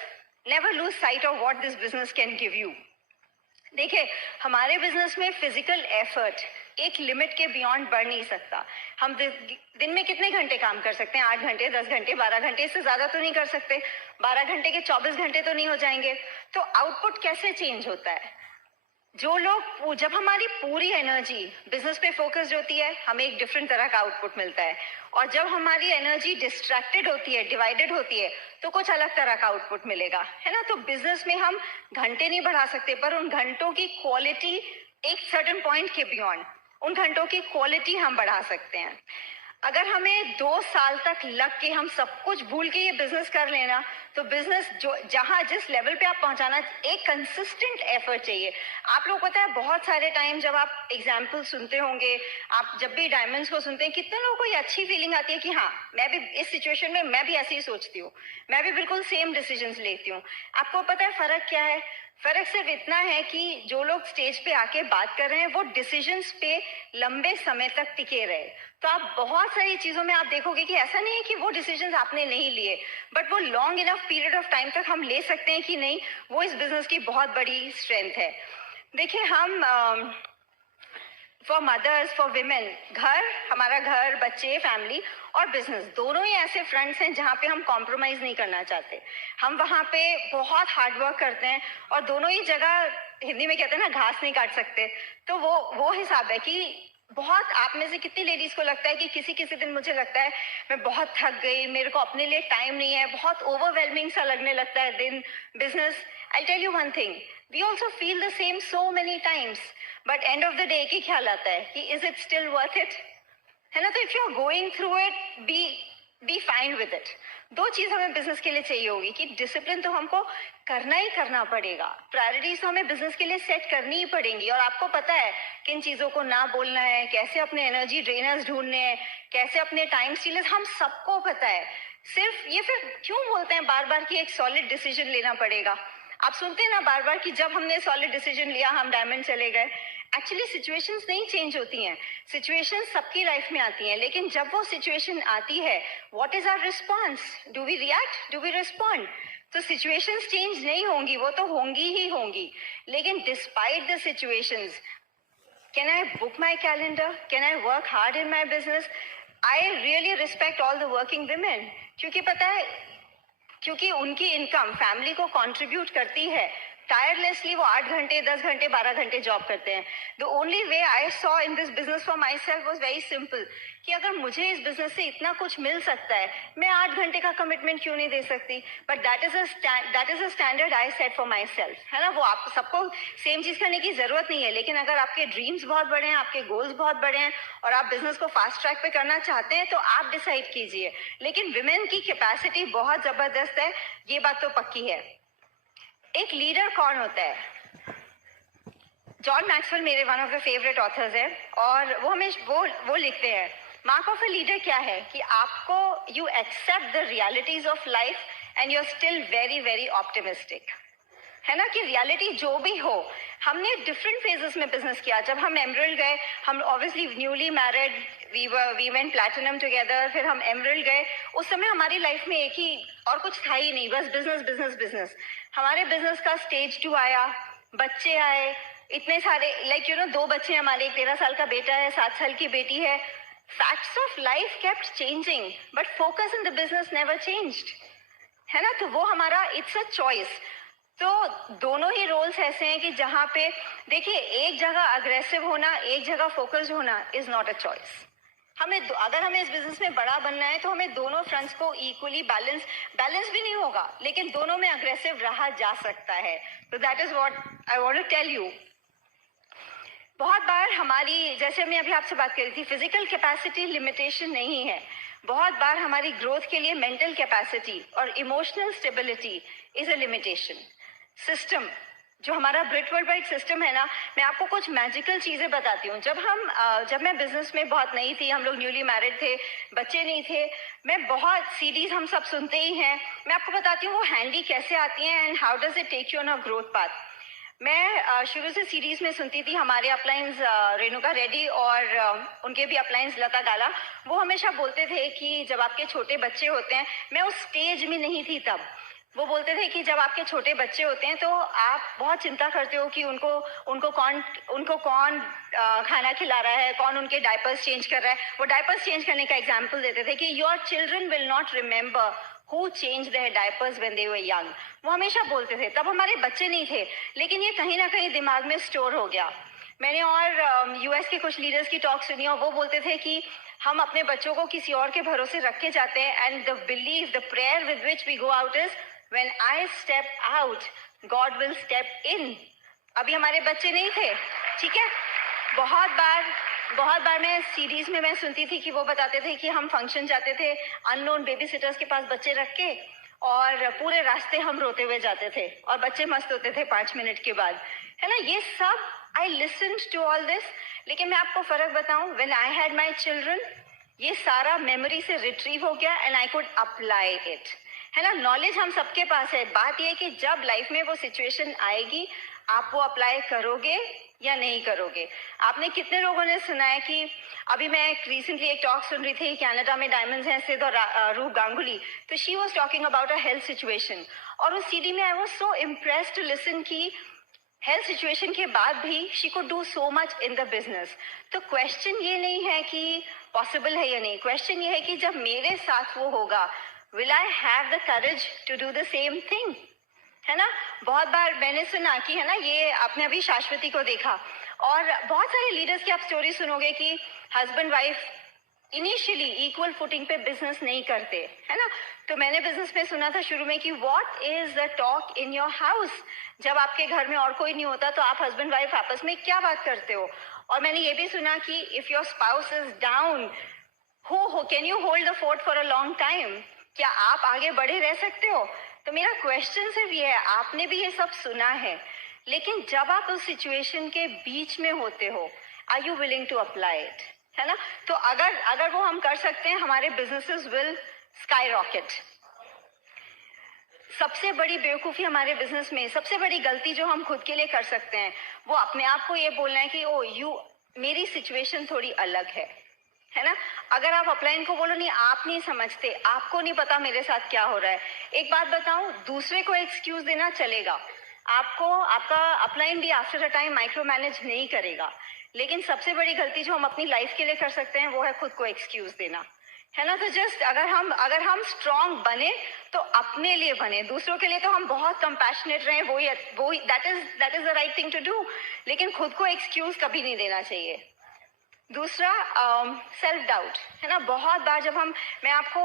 never lose sight of what this business can give you. देखिए, हमारे बिजनेस में फिजिकल एफर्ट एक लिमिट के बियॉन्ड बढ़ नहीं सकता। हम दिन में कितने घंटे काम कर सकते हैं? 8 घंटे, 10 घंटे, 12 घंटे, इससे ज्यादा तो नहीं कर सकते। 12 घंटे के 24 घंटे तो नहीं हो जाएंगे। तो आउटपुट कैसे चेंज होता है? जब हमारी पूरी एनर्जी बिजनेस पे फोकस्ड होती है, हमें एक डिफरेंट तरह का आउटपुट मिलता है, और जब हमारी एनर्जी डिस्ट्रैक्टेड होती है, डिवाइडेड होती है, तो कुछ अलग तरह का आउटपुट मिलेगा, है ना। तो बिजनेस में हम घंटे नहीं बढ़ा सकते, पर उन घंटों की क्वालिटी एक सर्टेन पॉइंट के बियॉन्ड, उन घंटों की क्वालिटी हम बढ़ा सकते हैं। अगर हमें 2 साल तक लग के हम सब कुछ भूल के ये बिजनेस कर लेना, तो बिजनेस जिस लेवल पे आप पहुंचाना, एक कंसिस्टेंट एफर्ट चाहिए। आप लोग पता है, बहुत सारे टाइम जब आप एग्जाम्पल सुनते होंगे, आप जब भी डायमंड्स को सुनते हैं, कितने लोगों को ये अच्छी फीलिंग आती है कि हाँ, मैं भी इस सिचुएशन में मैं भी ऐसे ही सोचती हूँ, मैं भी बिल्कुल सेम डिसीजंस लेती हूँ। आपको पता है फर्क क्या है? फर्क सिर्फ इतना है कि जो लोग स्टेज पे आके बात कर रहे हैं, वो डिसीजंस पे लंबे समय तक टिके रहे। तो आप बहुत सारी चीजों में आप देखोगे कि ऐसा नहीं है कि वो डिसीजंस आपने नहीं लिए, बट वो long enough period of time तक हम ले सकते हैं कि नहीं, वो इस बिजनेस की बहुत बड़ी स्ट्रेंथ है। देखिए, हम फॉर मदर्स, फॉर विमेन, हमारा घर, बच्चे, फैमिली और बिजनेस, दोनों ही ऐसे फ्रंट्स हैं जहाँ पे हम कॉम्प्रोमाइज नहीं करना चाहते। हम वहाँ पे बहुत हार्डवर्क करते हैं, और दोनों ही जगह, हिंदी में कहते हैं ना, घास नहीं काट सकते। तो वो हिसाब है कि बहुत, आप में से कितनी लेडीज को लगता है कि किसी किसी दिन मुझे लगता है मैं बहुत थक गई, मेरे को अपने लिए टाइम नहीं है, बहुत ओवरवेलमिंग सा लगने लगता है दिन business. I tell you one thing, we also feel the same so many times, but end of the day की ख्याल आता है कि is it still worth it, है ना। तो if you are going through it, be fine with it. 2 चीज हमें बिजनेस के लिए चाहिए होगी कि डिसिप्लिन तो हमको करना ही करना पड़ेगा, प्रायोरिटीज तो हमें बिजनेस के लिए सेट करनी ही पड़ेंगी, और आपको पता है किन चीजों को ना बोलना है, कैसे अपने एनर्जी ड्रेनर्स ढूंढने हैं, कैसे अपने टाइम स्टीलर्स, हम सबको पता है। फिर क्यों बोलते हैं बार बार कि एक सॉलिड डिसीजन लेना पड़ेगा? आप सुनते हैं ना बार बार कि जब हमने सॉलिड डिसीजन लिया हम डायमंड चले गए। एक्चुअली सिचुएशंस नहीं चेंज होती हैं, सिचुएशंस सबकी लाइफ में आती हैं, लेकिन जब वो सिचुएशन आती है, what is our response? Do we react, do we respond? तो सिचुएशंस चेंज नहीं होंगी, वो तो होंगी ही होंगी, लेकिन despite the situations, can I book my calendar, can I work hard in my business? I really respect all the working women, क्योंकि पता है, क्योंकि उनकी इनकम फैमिली को कंट्रीब्यूट करती है। टायरलेसली वो 8 घंटे, 10 घंटे, 12 घंटे जॉब करते हैं। The only way I saw in this business for my self was very simple, कि अगर मुझे इस बिजनेस से इतना कुछ मिल सकता है, मैं 8 घंटे का कमिटमेंट क्यों नहीं दे सकती? But that is a standard I set for my self, है ना। वो आप सबको सेम चीज करने की जरूरत नहीं है, लेकिन अगर आपके ड्रीम्स बहुत बड़े हैं, आपके गोल्स बहुत बड़े हैं, और आप बिजनेस को फास्ट ट्रैक पे करना चाहते हैं, तो आप डिसाइड कीजिए। लेकिन विमेन की कैपेसिटी बहुत जबरदस्त है, ये बात तो पक्की है। एक लीडर कौन होता है? जॉन मैक्सवेल मेरे one of the favourite authors है, और वो हमेशा वो लिखते हैं, मार्क ऑफ अ लीडर क्या है कि आपको, you accept the realities of life and you are still very very optimistic, है ना। कि रियलिटी जो भी हो, हमने डिफरेंट फेजेस में बिजनेस किया। जब हम एमरल्ड गए, हम obviously newly married, we went platinum together, फिर हम एमरल्ड गए। उस समय हमारी लाइफ में एक ही और कुछ था ही नहीं, बस बिजनेस बिजनेस बिजनेस। हमारे बिजनेस का स्टेज 2 आया, बच्चे आए, इतने सारे लाइक 2 बच्चे हैं हमारे, एक 13 साल का बेटा है, 7 साल की बेटी है. Facts of life kept changing but focus in the business never changed. है ना, तो वो हमारा इट्स अ चॉइस. तो दोनों ही रोल्स ऐसे हैं कि जहां पे देखिए, एक जगह अग्रेसिव होना, एक जगह फोकस्ड होना इज नॉट अ चॉइस. अगर हमें इस बिजनेस में बड़ा बनना है तो हमें दोनों फ्रंट्स को इक्वली बैलेंस भी नहीं होगा, लेकिन दोनों में अग्रेसिव रहा जा सकता है. तो that is what I want to tell you. बहुत बार हमारी, जैसे मैं अभी आपसे बात कर रही थी, फिजिकल कैपेसिटी लिमिटेशन नहीं है. बहुत बार हमारी ग्रोथ के लिए मेंटल कैपेसिटी और emotional stability is a limitation. System जो हमारा ब्रिट वर्ल्ड वाइड सिस्टम है ना, मैं आपको कुछ मैजिकल चीजें बताती हूँ. जब मैं बिजनेस में बहुत नई थी, हम लोग न्यूली मैरिड थे, बच्चे नहीं थे, मैं बहुत सीरीज हम सब सुनते ही हैं. मैं आपको बताती हूँ वो हैंडी कैसे आती हैं and how does it take you on a growth path. मैं शुरू से सीरीज में सुनती थी. हमारे अपलाइंस रेणुका रेड्डी और उनके भी अपलाइंस लता गाला, वो हमेशा बोलते थे कि जब आपके छोटे बच्चे होते हैं, मैं उस स्टेज में नहीं थी तब, वो बोलते थे कि जब आपके छोटे बच्चे होते हैं तो आप बहुत चिंता करते हो कि उनको कौन खाना खिला रहा है, कौन उनके डायपर्स चेंज कर रहा है. वो डायपर्स चेंज करने का एग्जाम्पल देते थे कि your children will not remember who change their diapers when they were young. वो हमेशा बोलते थे. तब हमारे बच्चे नहीं थे, लेकिन ये कहीं ना कहीं दिमाग में स्टोर हो गया. मैंने और यूएस के कुछ लीडर्स की टॉक सुनी और वो बोलते थे कि हम अपने बच्चों को किसी और के भरोसे रख के जाते हैं and the believe, the prayer with which we go out is When I step out, God will step in. अभी हमारे बच्चे नहीं थे, ठीक है. बहुत बार मैं सीरीज में मैं सुनती थी कि वो बताते थे कि हम फंक्शन जाते थे अननोन बेबी सिटर्स के पास बच्चे रख के, और पूरे रास्ते हम रोते हुए जाते थे और बच्चे मस्त होते थे 5 मिनट के बाद. है ना, ये सब आई लिसन्ड टू ऑल दिस. लेकिन मैं आपको फर्क बताऊं, when I had my children, ये सारा मेमोरी से रिट्रीव हो गया and I could apply it. है ना, नॉलेज हम सबके पास है. बात यह है कि जब लाइफ में वो सिचुएशन आएगी, आप वो अप्लाई करोगे या नहीं करोगे. आपने कितने लोगों ने सुना है कि अभी मैं रिसेंटली एक टॉक सुन रही थी, कनाडा में डायमंड्स हैं सिद्ध और रूप गांगुली, तो she was talking about a health situation. और उस सीडी में I was so impressed to listen की हेल्थ सिचुएशन के बाद भी she could do so much in the business. तो क्वेश्चन ये नहीं है कि पॉसिबल है या नहीं, क्वेश्चन ये है कि जब मेरे साथ वो होगा, will I have the courage to do the same thing? है ना, बहुत बार मैंने सुना कि, है ना, ये आपने अभी शाश्वती को देखा और बहुत सारे लीडर्स की आप स्टोरी सुनोगे कि husband wife initially equal footing पे बिजनेस नहीं करते. है ना, तो मैंने बिजनेस में सुना था शुरू में कि what is the talk in your house. जब आपके घर में और कोई नहीं होता तो आप हस्बैंड वाइफ आपस में क्या बात करते हो. और मैंने ये भी सुना कि if your spouse is down, can you hold the fort for a long time. क्या आप आगे बढ़े रह सकते हो. तो मेरा क्वेश्चन सिर्फ ये है, आपने भी ये सब सुना है, लेकिन जब आप उस सिचुएशन के बीच में होते हो, are you willing to apply it. है ना, तो अगर वो हम कर सकते हैं, हमारे बिजनेसेस विल स्काई रॉकेट. सबसे बड़ी बेवकूफी हमारे बिजनेस में, सबसे बड़ी गलती जो हम खुद के लिए कर सकते हैं, वो अपने आप को ये बोलना है कि मेरी सिचुएशन थोड़ी अलग है ना. अगर आप अपलाइन को बोलो नहीं, आप नहीं समझते, आपको नहीं पता मेरे साथ क्या हो रहा है. एक बात बताऊं, दूसरे को एक्सक्यूज देना चलेगा, आपका अपलाइन भी after a time micro manage नहीं करेगा. लेकिन सबसे बड़ी गलती जो हम अपनी लाइफ के लिए कर सकते हैं वो है खुद को एक्सक्यूज देना. है ना, तो जस्ट अगर हम स्ट्रांग बने तो अपने लिए बने, दूसरों के लिए तो हम बहुत कंपैशनेट रहे, वो that is the right thing to do. लेकिन खुद को एक्सक्यूज कभी नहीं देना चाहिए. दूसरा सेल्फ डाउट. है ना, बहुत बार जब मैं आपको,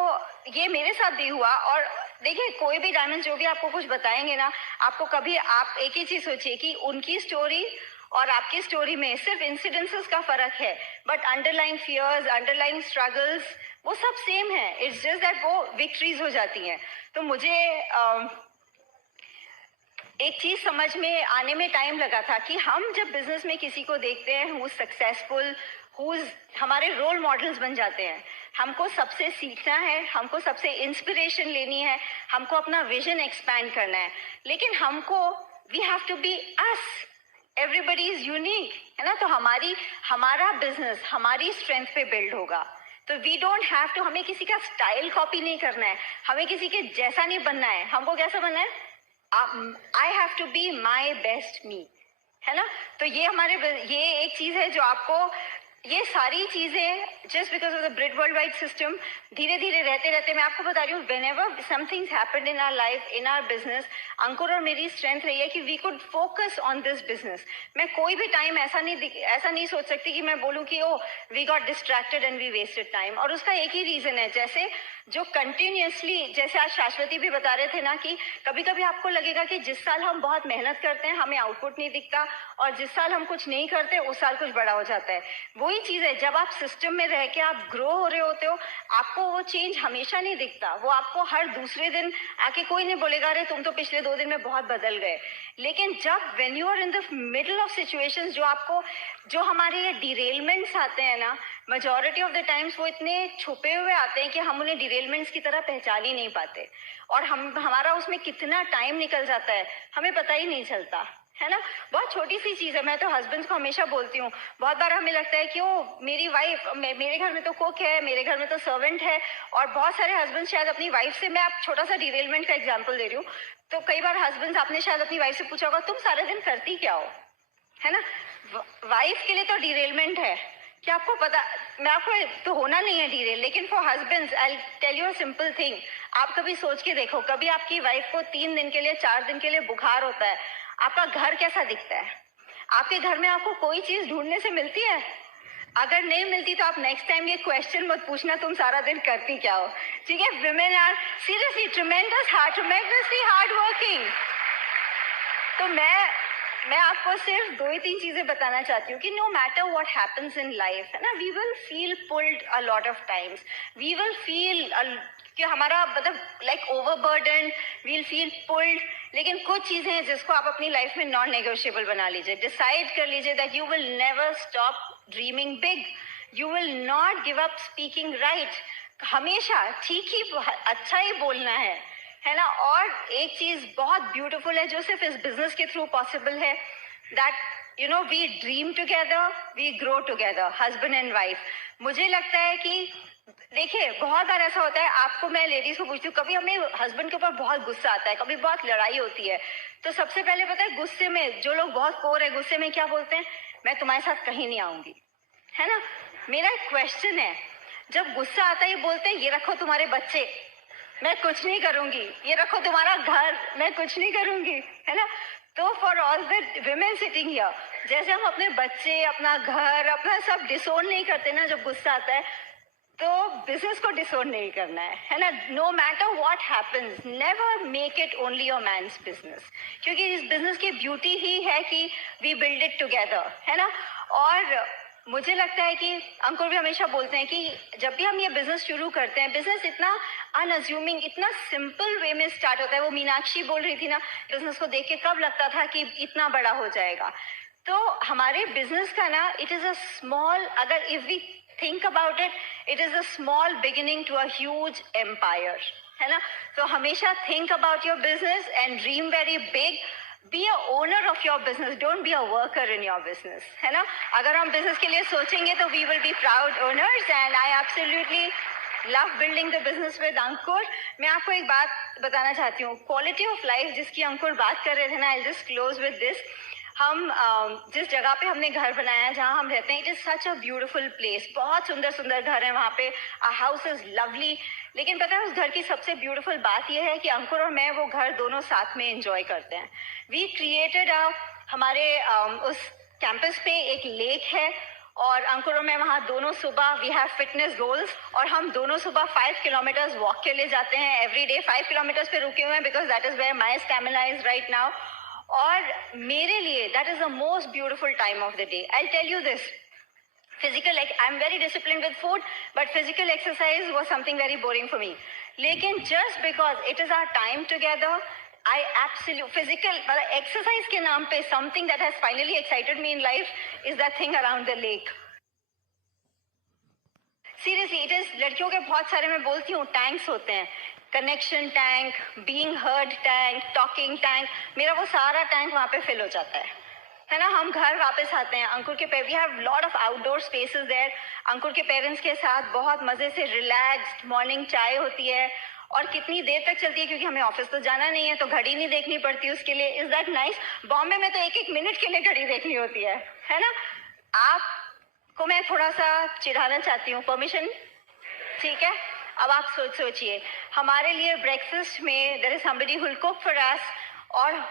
ये मेरे साथ भी हुआ, और देखिए कोई भी डायमंड जो भी आपको कुछ बताएंगे ना, आपको कभी, आप एक ही चीज सोचिए कि उनकी स्टोरी और आपकी स्टोरी में सिर्फ इंसिडेंसेस का फर्क है, but underline fears, underline struggles वो सब सेम है. इट्स जस्ट दैट वो विक्ट्रीज हो जाती हैं. तो मुझे एक चीज समझ में आने में टाइम लगा था कि हम जब बिजनेस में किसी को देखते हैं हु सक्सेसफुल, हमारे रोल मॉडल्स बन जाते हैं, हमको सबसे सीखना है, हमको सबसे इंस्पिरेशन लेनी है, हमको अपना विजन एक्सपैंड करना है. लेकिन हमको we have to be us. Everybody is unique. है ना, तो हमारा बिजनेस हमारी स्ट्रेंथ पे बिल्ड होगा. तो वी डोंट हैव टू, हमें किसी का स्टाइल कॉपी नहीं करना है, हमें किसी के जैसा नहीं बनना है. हमको कैसा बनना है, I have to be my best me. है ना। तो ये एक चीज है जो आपको, ये सारी चीजें just because of the Britt worldwide system धीरे धीरे रहते रहते, मैं आपको बता रही हूँ, whenever somethings happened in our life, in our business, Ankur और मेरी स्ट्रेंथ रही है कि we could focus on this business. मैं कोई भी टाइम ऐसा नहीं सोच सकती कि मैं बोलूँ कि oh we got distracted and we wasted time. और उसका एक ही रीजन है, जैसे जो कंटिन्यूसली, जैसे आज शाश्वती भी बता रहे थे ना कि कभी कभी आपको लगेगा कि जिस साल हम बहुत मेहनत करते हैं हमें आउटपुट नहीं दिखता, और जिस साल हम कुछ नहीं करते उस साल कुछ बड़ा हो जाता है। वही चीज है, जब आप सिस्टम में रह के आप ग्रो हो रहे होते हो, आपको वो चेंज हमेशा नहीं दिखता, वो आपको हर दूसरे दिन आके कोई नहीं बोलेगा अरे तुम तो पिछले 2 दिन में बहुत बदल गए। लेकिन जब when you are in the middle of situations, जो हमारे ये डिरेलमेंट्स आते हैं ना, मेजॉरिटी ऑफ द टाइम्स वो इतने छुपे हुए आते हैं कि हम उन्हें डिरेलमेंट्स की तरह पहचान ही नहीं पाते, और हमारा उसमें कितना टाइम निकल जाता है हमें पता ही नहीं चलता, है ना। बहुत छोटी सी चीज है, मैं तो हस्बैंड्स को हमेशा बोलती हूँ, बहुत बार हमें लगता है कि ओ मेरी वाइफ, मेरे घर में तो कुक है, मेरे घर में तो सर्वेंट है, और बहुत सारे हस्बैंड शायद अपनी वाइफ से, मैं आप छोटा सा डिरेलमेंट का एग्जांपल दे रही हूँ, तो कई बार हस्बैंड्स, आपने शायद अपनी वाइफ से पूछा होगा तुम सारे दिन करती क्या हो, है ना। वाइफ के लिए तो डिरेलमेंट है कि आपको पता, मैं आपको तो होना नहीं है डिरेल, लेकिन for husbands I tell you a simple thing, आप कभी सोच के देखो, कभी आपकी वाइफ को 3 दिन के लिए, 4 दिन के लिए बुखार होता है, आपका घर कैसा दिखता है? आपके घर में आपको कोई चीज ढूंढने से मिलती है? अगर नहीं मिलती तो आप नेक्स्ट टाइम ये क्वेश्चन मत पूछना तुम सारा दिन करती क्या हो, ठीक है। Women are seriously tremendously hard working. तो मैं आपको सिर्फ 2 ही 3 चीजें बताना चाहती हूँ कि no matter what happens in life, है ना, we will feel pulled a lot of times, we will feel कि हमारा मतलब like overburden, we'll feel pulled, लेकिन कुछ चीजें हैं जिसको आप अपनी लाइफ में नॉन नेगोशिएबल बना लीजिए, डिसाइड कर लीजिए that you will never stop dreaming big, you will not give up speaking right, हमेशा ठीक ही अच्छा ही बोलना है ना। और एक चीज बहुत ब्यूटीफुल है जो सिर्फ इस बिजनेस के थ्रू पॉसिबल है, that you know we dream together, we grow together, husband and wife. मुझे लगता है कि देखिए बहुत बार ऐसा होता है, आपको, मैं लेडीज को पूछती हूँ, कभी हमें हस्बैंड के ऊपर बहुत गुस्सा आता है, कभी बहुत लड़ाई होती है, तो सबसे पहले पता है गुस्से में, जो लोग बहुत कोर है गुस्से में क्या बोलते हैं, मैं तुम्हारे साथ कहीं नहीं आऊंगी, है ना। मेरा एक क्वेश्चन है, जब गुस्सा आता है ये बोलते हैं ये रखो तुम्हारे बच्चे, मैं कुछ नहीं करूंगी, ये रखो तुम्हारा घर, मैं कुछ नहीं करूंगी, है ना। तो for all the women sitting here, जैसे हम अपने बच्चे, अपना घर, अपना सब डिसोन नहीं करते ना जब गुस्सा आता है, तो बिजनेस को डिसोन नहीं करना है ना। No matter what happens, never make it only your man's business, क्योंकि इस बिजनेस की ब्यूटी ही है कि वी बिल्ड इट टुगेदर, है ना। और मुझे लगता है कि अंकुर भी हमेशा बोलते हैं कि जब भी हम ये बिजनेस शुरू करते हैं, बिजनेस इतना अनअज्यूमिंग, इतना सिंपल वे में स्टार्ट होता है। वो मीनाक्षी बोल रही थी ना, बिजनेस को देख के कब लगता था कि इतना बड़ा हो जाएगा। तो हमारे बिजनेस का ना, इट इज अ स्मॉल, अगर if we think about it, it is a small beginning to a huge empire, है ना। तो हमेशा think about your business and dream very big, be a owner of your business, don't be a worker in your business, है ना। अगर हम business के लिए सोचेंगे तो we will be proud owners, and I absolutely love building the business with अंकुर। मैं आपको एक बात बताना चाहती हूँ, क्वालिटी ऑफ लाइफ जिसकी अंकुर बात कर रहे थे ना, I'll just close with this। हम जिस जगह पे हमने घर बनाया है, जहाँ हम रहते हैं, it is such a beautiful place, बहुत सुंदर सुंदर घर है वहाँ पे, हाउस इज लवली। लेकिन पता है उस घर की सबसे ब्यूटीफुल बात यह है कि अंकुर और मैं वो घर दोनों साथ में एंजॉय करते हैं। वी क्रिएटेड हमारे उस कैंपस पे एक लेक है, और अंकुर और मैं वहाँ दोनों सुबह, वी हैव फिटनेस गोल्स, और हम दोनों सुबह 5 किलोमीटर्स वॉक के लिए जाते हैं एवरी डे। 5 किलोमीटर्स पे रुके हुए हैं because that is where my stamina is right now. और मेरे लिए that is the most beautiful time of the day. I tell you this, physical, like I'm very disciplined with food, but physical exercise was something very boring for me. लेकिन just because it is our time together, I absolutely physical, but exercise के नाम पे something that has finally excited me in life is that thing around the lake. Seriously, it is, लड़कियों के बहुत सारे, मैं बोलती हूँ, टैंक्स होते हैं, connection tank, being heard tank, talking tank, मेरा वो सारा टैंक वहाँ पे फिल हो जाता है ना। हम घर वापस आते हैं, अंकुर के we have lot of outdoor spaces there, Ankur के पेरेंट्स के साथ बहुत मजे से रिलैक्स्ड, मॉर्निंग चाय होती है, और कितनी देर तक चलती है, क्योंकि हमें ऑफिस तो जाना नहीं है तो घड़ी नहीं देखनी पड़ती उसके लिए. Is that nice? बॉम्बे में तो एक एक मिनट के लिए घड़ी देखनी होती है ना. आपको मैं थोड़ा सा चिढ़ाना चाहती हूँ, परमिशन? ठीक है. अब आप सोचिए, हमारे लिए ब्रेकफास्ट में there is somebody who will cook for us, और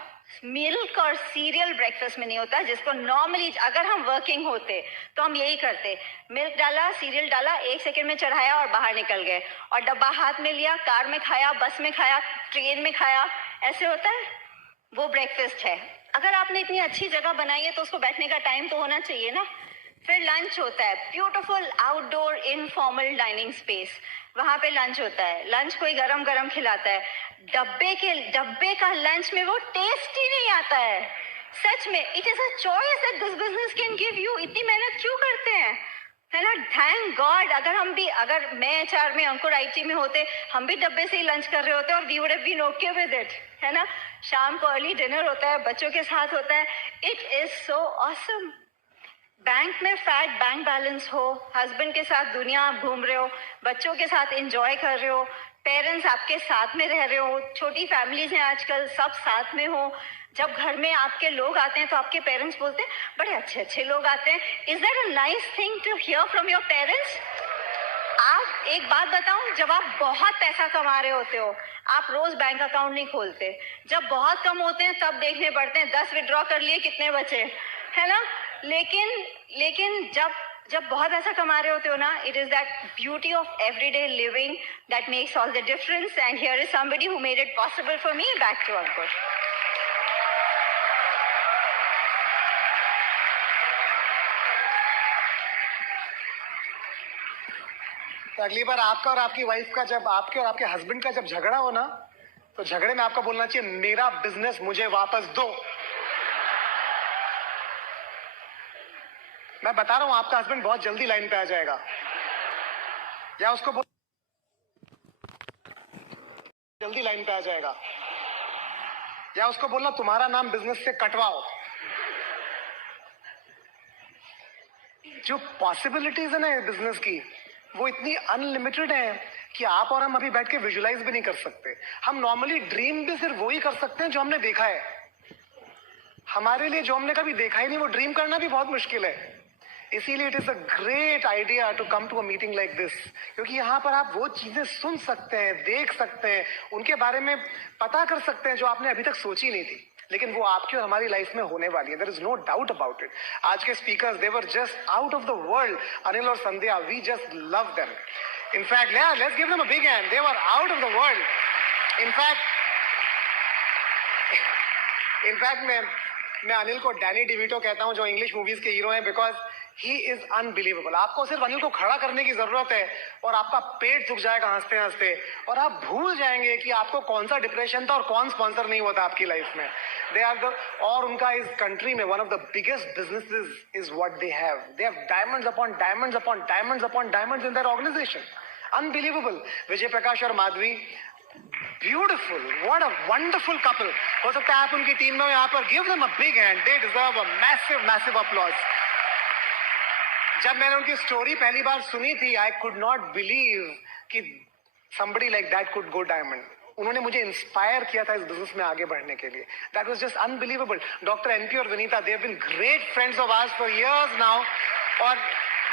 मिल्क और सीरियल ब्रेकफास्ट में नहीं होता, जिसको नॉर्मली अगर हम वर्किंग होते तो हम यही करते, मिल्क डाला, सीरियल डाला, 1 सेकंड में चढ़ाया और बाहर निकल गए, और डब्बा हाथ में लिया, कार में खाया, बस में खाया, ट्रेन में खाया, ऐसे होता है. वो ब्रेकफास्ट है. अगर आपने इतनी अच्छी जगह बनाई है तो उसको बैठने का टाइम तो होना चाहिए ना. फिर लंच होता है, beautiful outdoor informal dining space, वहां पे लंच होता है. लंच कोई गरम गरम खिलाता है. डब्बे का लंच में वो टेस्ट ही नहीं आता है. सच में it is a choice that this business can give you. इतनी मेहनत क्यों करते हैं, है ना. Thank God. अगर मैं एचआर में, अंकुर आईटी में होते, हम भी डब्बे से ही लंच कर रहे होते और we would have been okay with it, है ना. शाम को अर्ली डिनर होता है, बच्चों के साथ होता है. It is so awesome. Bank में फैट बैंक बैलेंस हो, हस्बैंड के साथ दुनिया आप घूम रहे हो, बच्चों के साथ एंजॉय कर रहे हो, पेरेंट्स आपके साथ में रह रहे हो, छोटी फैमिलीज हैं आजकल, सब साथ में हो. जब घर में आपके लोग आते हैं तो आपके पेरेंट्स बोलते हैं बड़े अच्छे अच्छे लोग आते हैं. Is that a nice thing to hear from your parents? आप एक बात बताऊं, जब आप बहुत पैसा कमा रहे होते हो आप रोज बैंक अकाउंट नहीं खोलते. जब बहुत कम होते हैं तब देखने पड़ते हैं 10 विड्रॉ कर लिए, कितने बचे, है ना. लेकिन जब बहुत पैसा कमा रहे होते हो ना, it is that beauty of everyday living that makes all the difference. And here is somebody who made it possible for me. Back to Ankur. तो अगली बार आपका और आपकी वाइफ का, जब आपके और आपके हस्बैंड का जब झगड़ा हो ना, तो झगड़े में आपका बोलना चाहिए मेरा बिजनेस मुझे वापस दो. मैं बता रहा हूं आपका हस्बैंड बहुत जल्दी लाइन पे आ जाएगा. या उसको जल्दी लाइन पे आ जाएगा. या उसको बोलना तुम्हारा नाम बिजनेस से कटवाओ. जो पॉसिबिलिटीज है ना बिजनेस की, वो इतनी अनलिमिटेड है कि आप और हम अभी बैठ के विजुलाइज भी नहीं कर सकते. हम नॉर्मली ड्रीम भी सिर्फ वही कर सकते हैं जो हमने देखा है. हमारे लिए जो हमने कभी देखा ही नहीं वो ड्रीम करना भी बहुत मुश्किल है. इसीलिए it is a great idea to come to a meeting like this, क्योंकि यहाँ पर आप वो चीजें सुन सकते हैं, देख सकते हैं, उनके बारे में पता कर सकते हैं जो आपने अभी तक सोची नहीं थी, लेकिन वो आपकी और हमारी लाइफ में होने वाली है. There is no doubt about it. आज के speakers, they were just out of the world. Anil और Sandhya, we just love them. In fact let's give them a big hand. They were out of the world. In fact मैं अनिल को Danny DeVito कहता हूं जो English movies के hero हैं, because he is unbelievable. आपको सिर्फ अनिल को खड़ा करने की जरूरत है और आपका पेट झुक जाएगा हंसते हंसते, और आप भूल जाएंगे कि आपको कौन सा डिप्रेशन था और कौन स्पॉन्सर नहीं हुआ था आपकी लाइफ में. दे आर द, और उनका इस कंट्री में one of the biggest businesses is what they have. They have diamonds upon diamonds upon diamonds upon diamonds in their organization. Unbelievable. Vijay Prakash और Madhavi, beautiful. What a wonderful couple. हो सकता है आप उनकी टीम में यहाँ पर. Give them a big hand. They deserve a massive applause. जब मैंने उनकी स्टोरी पहली बार सुनी थी, आई कुड नॉट बिलीव कि somebody like that could go diamond. उन्होंने मुझे इंस्पायर किया था इस बिजनेस में आगे बढ़ने के लिए. That was just unbelievable. Doctor N P Vinita, they have been great friends of ours for years now, और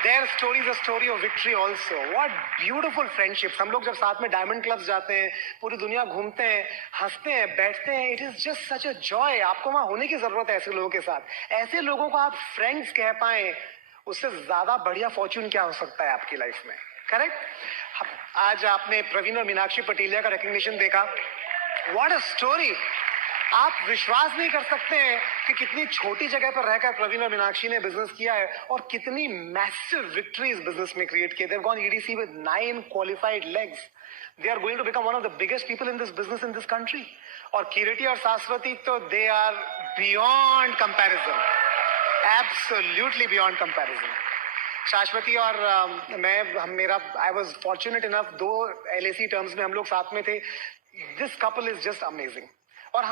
their story is a story of victory also. What beautiful friendships. हम लोग जब साथ में डायमंड क्लब्स जाते हैं, पूरी दुनिया घूमते हैं, हंसते हैं, बैठते हैं, it is just such a joy. आपको वहां होने की जरूरत है ऐसे लोगों के साथ. ऐसे लोगों को आप फ्रेंड्स कह पाए, उससे ज्यादा बढ़िया फॉर्च्यून क्या हो सकता है आपकी लाइफ में. करेक्ट. आज आपने प्रवीण और मीनाक्षी पटेलिया का रिकग्निशन देखा. What a story. आप विश्वास नहीं कर सकते हैं कि कितनी छोटी जगह पर रहकर प्रवीण और मीनाक्षी ने बिजनेस किया है और कितनी मैसिव विक्ट्रीज बिजनेस में क्रिएट किए. They have gone EDC with 9 qualified legs. They are going to become one of the biggest people in this business in this country. और किरीटी और शाश्वती तो they are beyond comparison. Absolutely beyond comparison. Shashwati और I was fortunate enough, 2 LAC terms में हम लोग साथ में थे. This couple is just amazing. और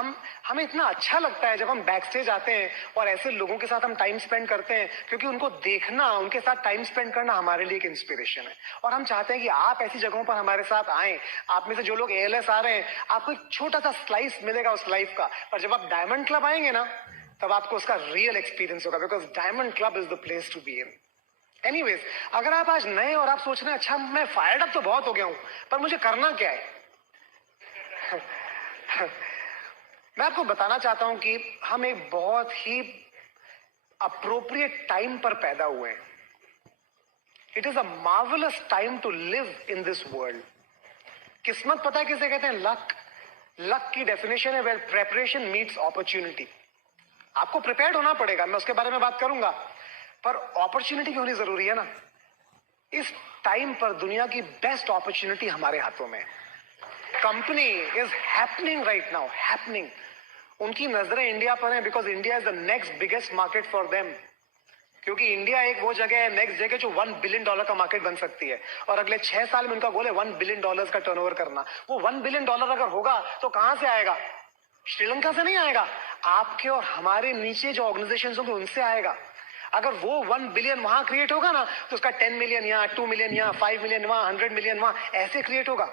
हमें इतना अच्छा लगता है जब हम बैक स्टेज आते हैं और ऐसे लोगों के साथ हम टाइम स्पेंड करते हैं, क्योंकि उनको देखना, उनके साथ टाइम स्पेंड करना हमारे लिए एक इंस्पिरेशन है। और हम चाहते हैं कि आप ऐसी जगहों पर हमारे साथ आए। आप में से जो लोग ALS आ रहे हैं, आपको एक छोटा सा स्लाइस मिलेगा उस लाइफ का, पर जब आप डायमंड क्लब आएंगे ना, तब आपको उसका रियल एक्सपीरियंस होगा, because diamond club is the place to be in. Anyways, अगर आप आज नए और आप सोच रहे हैं अच्छा मैं फायर्ड अप तो बहुत हो गया हूं, पर मुझे करना क्या है मैं आपको बताना चाहता हूं कि हम एक बहुत ही अप्रोप्रिएट टाइम पर पैदा हुए हैं। It is a marvellous time to live in this world. किस्मत पता है किसे कहते हैं? लक। लक की डेफिनेशन है वेयर प्रेपरेशन मीट्स अपॉर्चुनिटी। आपको प्रिपेयर्ड होना पड़ेगा, मैं उसके बारे में बात करूंगा, पर अपॉर्चुनिटी भी होनी जरूरी है ना। इस टाइम पर दुनिया की बेस्ट अपॉर्चुनिटी हमारे हाथों में है। Company is happening right now, happening. उनकी नजरें इंडिया पर हैं because India is the next biggest market for them. क्योंकि इंडिया एक वो जगह है, नेक्स्ट जगह जो $1 बिलियन का मार्केट बन सकती है, और अगले 6 साल में उनका गोल है $1 बिलियन का टर्नओवर करना। वो $1 बिलियन अगर होगा तो कहां से आएगा? श्रीलंका से नहीं आएगा, आपके और हमारे नीचे जो ऑर्गेनाइजेशन होंगे उनसे आएगा। अगर वो 1 बिलियन वहां क्रिएट होगा ना, तो उसका 10 मिलियन यहाँ, 2 मिलियन यहाँ, 5 मिलियन वहां, 100 मिलियन वहां, ऐसे क्रिएट होगा।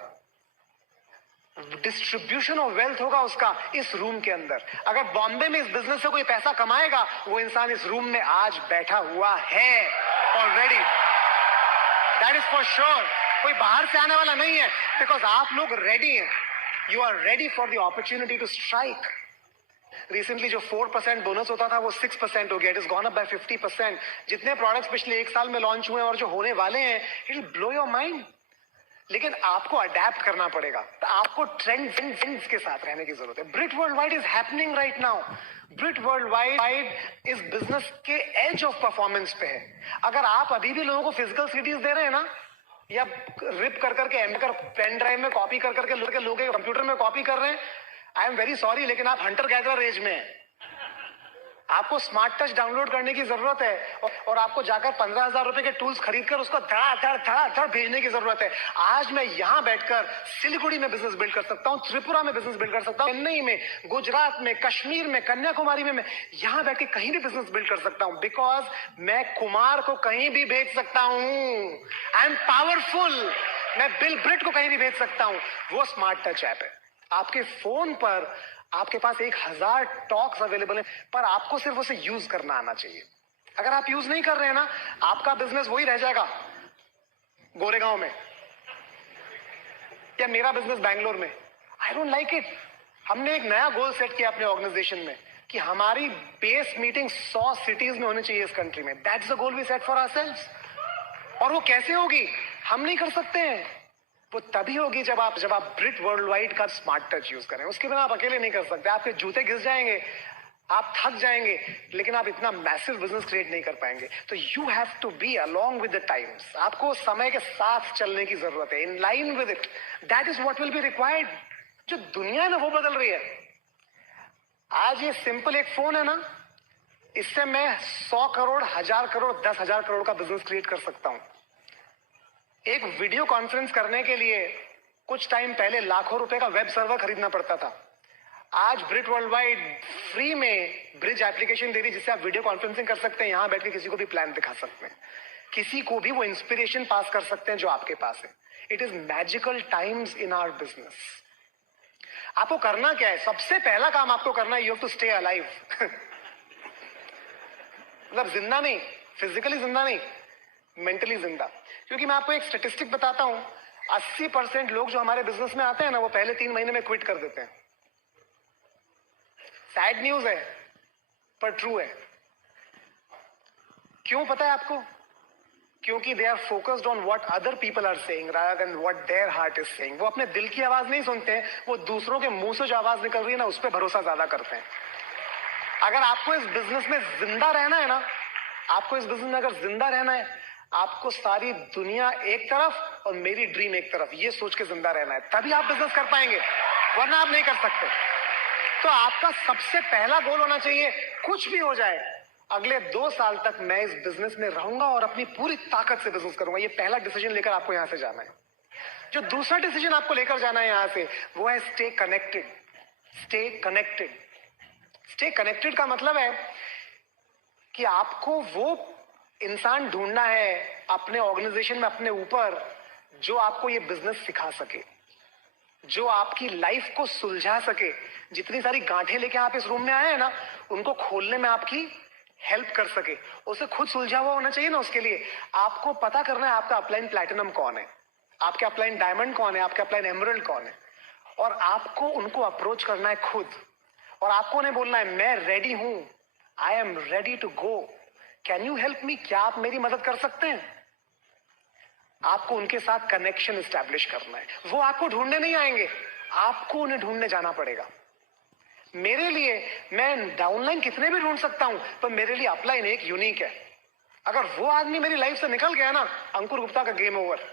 डिस्ट्रीब्यूशन ऑफ वेल्थ होगा उसका इस रूम के अंदर। अगर बॉम्बे में इस बिजनेस से कोई पैसा कमाएगा, वो इंसान इस रूम में आज बैठा हुआ है already. That is for sure. कोई बाहर से आने वाला नहीं है, बिकॉज आप लोग रेडी हैं। You are ready for the opportunity to strike. Recently जो 4% बोनस होता था वो 6% हो गया। It is gone up by 50%। जितने प्रोडक्ट्स पिछले 1 साल में लॉन्च हुए हैं और जो होने वाले हैं, it will blow your mind. लेकिन आपको अडेप्ट करना पड़ेगा, तो आपको ट्रेंड्स के साथ रहने की जरूरत है। Britt world wide is happening right now. Britt world wide इस बिजनेस के एज ऑफ परफॉर्मेंस पे है। अगर आप अभी भी लोगों को फिजिकल सीडीज दे रहे हैं ना, या रिप कर करके एमकर पेन ड्राइव में कॉपी कर करके लोग कंप्यूटर में कॉपी कर रहे हैं, आई एम वेरी सॉरी, लेकिन आप हंटर गैदरर एज में हैं। आपको स्मार्ट टच डाउनलोड करने की जरूरत है, और आपको जाकर 15,000 रुपए के टूल्स खरीदकर उसको धड़ भेजने की जरूरत है। आज मैं यहां बैठकर सिलीगुड़ी में बिजनेस बिल्ड कर सकता हूं, त्रिपुरा में बिजनेस बिल्ड कर सकता हूं, चेन्नई में, गुजरात में, कश्मीर में, कन्याकुमारी में, मैं यहां बैठ के कहीं भी बिजनेस बिल्ड कर सकता हूं, बिकॉज मैं कुमार को कहीं भी भेज सकता हूं। I M powerful. मैं बिल ब्रिट को कहीं भी भेज सकता हूं। वो स्मार्ट टच ऐप है। आपके फोन पर आपके पास 1000 टॉक्स अवेलेबल है, पर आपको सिर्फ उसे यूज करना आना चाहिए। अगर आप यूज नहीं कर रहे हैं ना, आपका बिजनेस वही रह जाएगा गोरेगांव में, या मेरा बिजनेस बैंगलोर में। I don't like it. हमने एक नया गोल सेट किया अपने ऑर्गेनाइजेशन में कि हमारी बेस मीटिंग 100 सिटीज में होनी चाहिए इस कंट्री में। That's the goal we set for ourselves. और वो कैसे होगी? हम नहीं कर सकते हैं। वो तभी होगी जब आप ब्रिट वर्ल्ड वाइड का स्मार्ट टच यूज करें। उसके बिना आप अकेले नहीं कर सकते। आपके जूते घिस जाएंगे, आप थक जाएंगे, लेकिन आप इतना मैसिव बिजनेस क्रिएट नहीं कर पाएंगे। तो you have to be along with the times. आपको समय के साथ चलने की जरूरत है, in line with it. That is what will be required. जो दुनिया है ना, वो बदल रही है। आज ये सिंपल एक फोन है ना, इससे मैं 100 करोड़, 1000 करोड़, 10,000 करोड़ का बिजनेस क्रिएट कर सकता हूं। एक वीडियो कॉन्फ्रेंस करने के लिए कुछ टाइम पहले लाखों रुपए का वेब सर्वर खरीदना पड़ता था। आज ब्रिट वर्ल्ड वाइड फ्री में ब्रिज एप्लीकेशन दे रही, जिससे आप वीडियो कॉन्फ्रेंसिंग कर सकते हैं, यहां बैठ के किसी को भी प्लान दिखा सकते हैं, किसी को भी वो इंस्पिरेशन पास कर सकते हैं जो आपके पास है। It is magical times in our business. आपको करना क्या है? सबसे पहला काम आपको करना है, you have to stay alive. मतलब जिंदा नहीं, फिजिकली जिंदा नहीं, मेंटली जिंदा। क्योंकि मैं आपको एक स्टेटिस्टिक बताता हूं, 80% लोग जो हमारे बिजनेस में आते हैं ना, वो पहले 3 महीने में क्विट कर देते हैं। सैड न्यूज है, पर ट्रू है। क्यों पता है आपको? क्योंकि they are focused on what other people are saying rather than what their heart is saying. वो अपने दिल की आवाज नहीं सुनते हैं, वो दूसरों के मुंह से जो आवाज निकल रही है ना, उस पर भरोसा ज्यादा करते हैं। अगर आपको इस बिजनेस में जिंदा रहना है ना, आपको इस बिजनेस में अगर जिंदा रहना है, आपको सारी दुनिया एक तरफ और मेरी ड्रीम एक तरफ, ये सोच के जिंदा रहना है। तभी आप बिजनेस कर पाएंगे, वरना आप नहीं कर सकते। तो आपका सबसे पहला गोल होना चाहिए, कुछ भी हो जाए, अगले 2 साल तक मैं इस बिजनेस में रहूंगा और अपनी पूरी ताकत से बिजनेस करूंगा। ये पहला डिसीजन लेकर आपको यहां से जाना है। जो दूसरा डिसीजन आपको लेकर जाना है यहां से, वो है stay connected. Stay connected. Stay connected का मतलब है कि आपको वो इंसान ढूंढना है अपने ऑर्गेनाइजेशन में, अपने ऊपर, जो आपको ये बिजनेस सिखा सके, जो आपकी लाइफ को सुलझा सके। जितनी सारी गांठें लेके आप इस रूम में आए हैं ना, उनको खोलने में आपकी हेल्प कर सके। उसे खुद सुलझा हुआ होना चाहिए ना। उसके लिए आपको पता करना है आपका अपलाइन प्लैटिनम कौन है, आपके अपलाइन डायमंड कौन है, आपके अपलाइन एमरल्ड कौन है, और आपको उनको अप्रोच करना है खुद। और आपको उन्हें बोलना है मैं रेडी हूं, I am ready to go, can you help me, क्या आप मेरी मदद कर सकते हैं। आपको उनके साथ कनेक्शन एस्टैब्लिश करना है। वो आपको ढूंढने नहीं आएंगे, आपको उन्हें ढूंढने जाना पड़ेगा। मेरे लिए, मैं डाउनलाइन कितने भी ढूंढ सकता हूं, पर मेरे लिए अपलाइन एक यूनिक है। अगर वो आदमी मेरी लाइफ से निकल गया ना, अंकुर गुप्ता का गेम ओवर।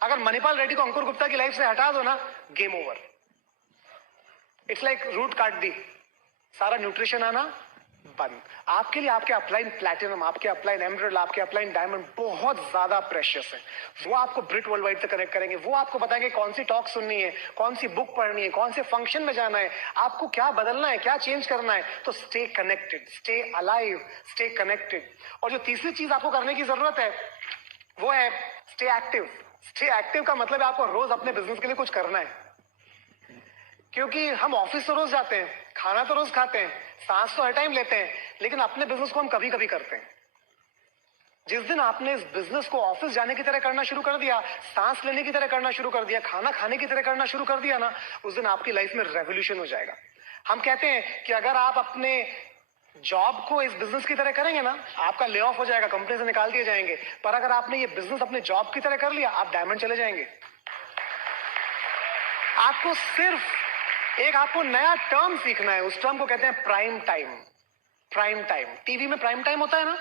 अगर मणिपाल रेड्डी को अंकुर गुप्ता की लाइफ से हटा दो ना, game over. It's like root काट दी, सारा न्यूट्रिशन आना बंद। आपके लिए आपके अपलाइन प्लैटिनम, आपके अपलाइन एमरल्ड, आपके अपलाइन डायमंड बहुत ज्यादा प्रेशियस है। वो आपको ब्रिट वर्ल्ड वाइड से कनेक्ट करेंगे। वो आपको बताएंगे कौन सी टॉक सुननी है, कौन सी बुक पढ़नी है, कौन से फंक्शन में जाना है, आपको क्या बदलना है, क्या चेंज करना है। तो stay connected, stay alive, stay connected. और जो तीसरी चीज आपको करने की जरूरत है वो है स्टे एक्टिव। स्टे एक्टिव का मतलब है आपको रोज अपने बिजनेस के लिए कुछ करना है। क्योंकि हम ऑफिस तो रोज जाते हैं, खाना तो रोज खाते हैं, सांस तो हर टाइम लेते हैं, लेकिन अपने बिजनेस को हम कभी कभी करते हैं। जिस दिन आपने इस बिजनेस को ऑफिस जाने की तरह करना शुरू कर दिया, सांस लेने की तरह करना शुरू कर दिया, खाना खाने की तरह करना शुरू कर दिया ना, उस दिन आपकी लाइफ में रेवोल्यूशन हो जाएगा। हम कहते हैं कि अगर आप अपने जॉब को इस बिजनेस की तरह करेंगे ना, आपका ले ऑफ हो जाएगा, कंपनी से निकाल दिए जाएंगे। पर अगर आपने ये बिजनेस अपने जॉब की तरह कर लिया, आप डायमंड चले जाएंगे। आपको सिर्फ एक आपको नया टर्म सीखना है। उस टर्म को कहते हैं prime time. Prime time, TV में प्राइम टाइम होता है ना,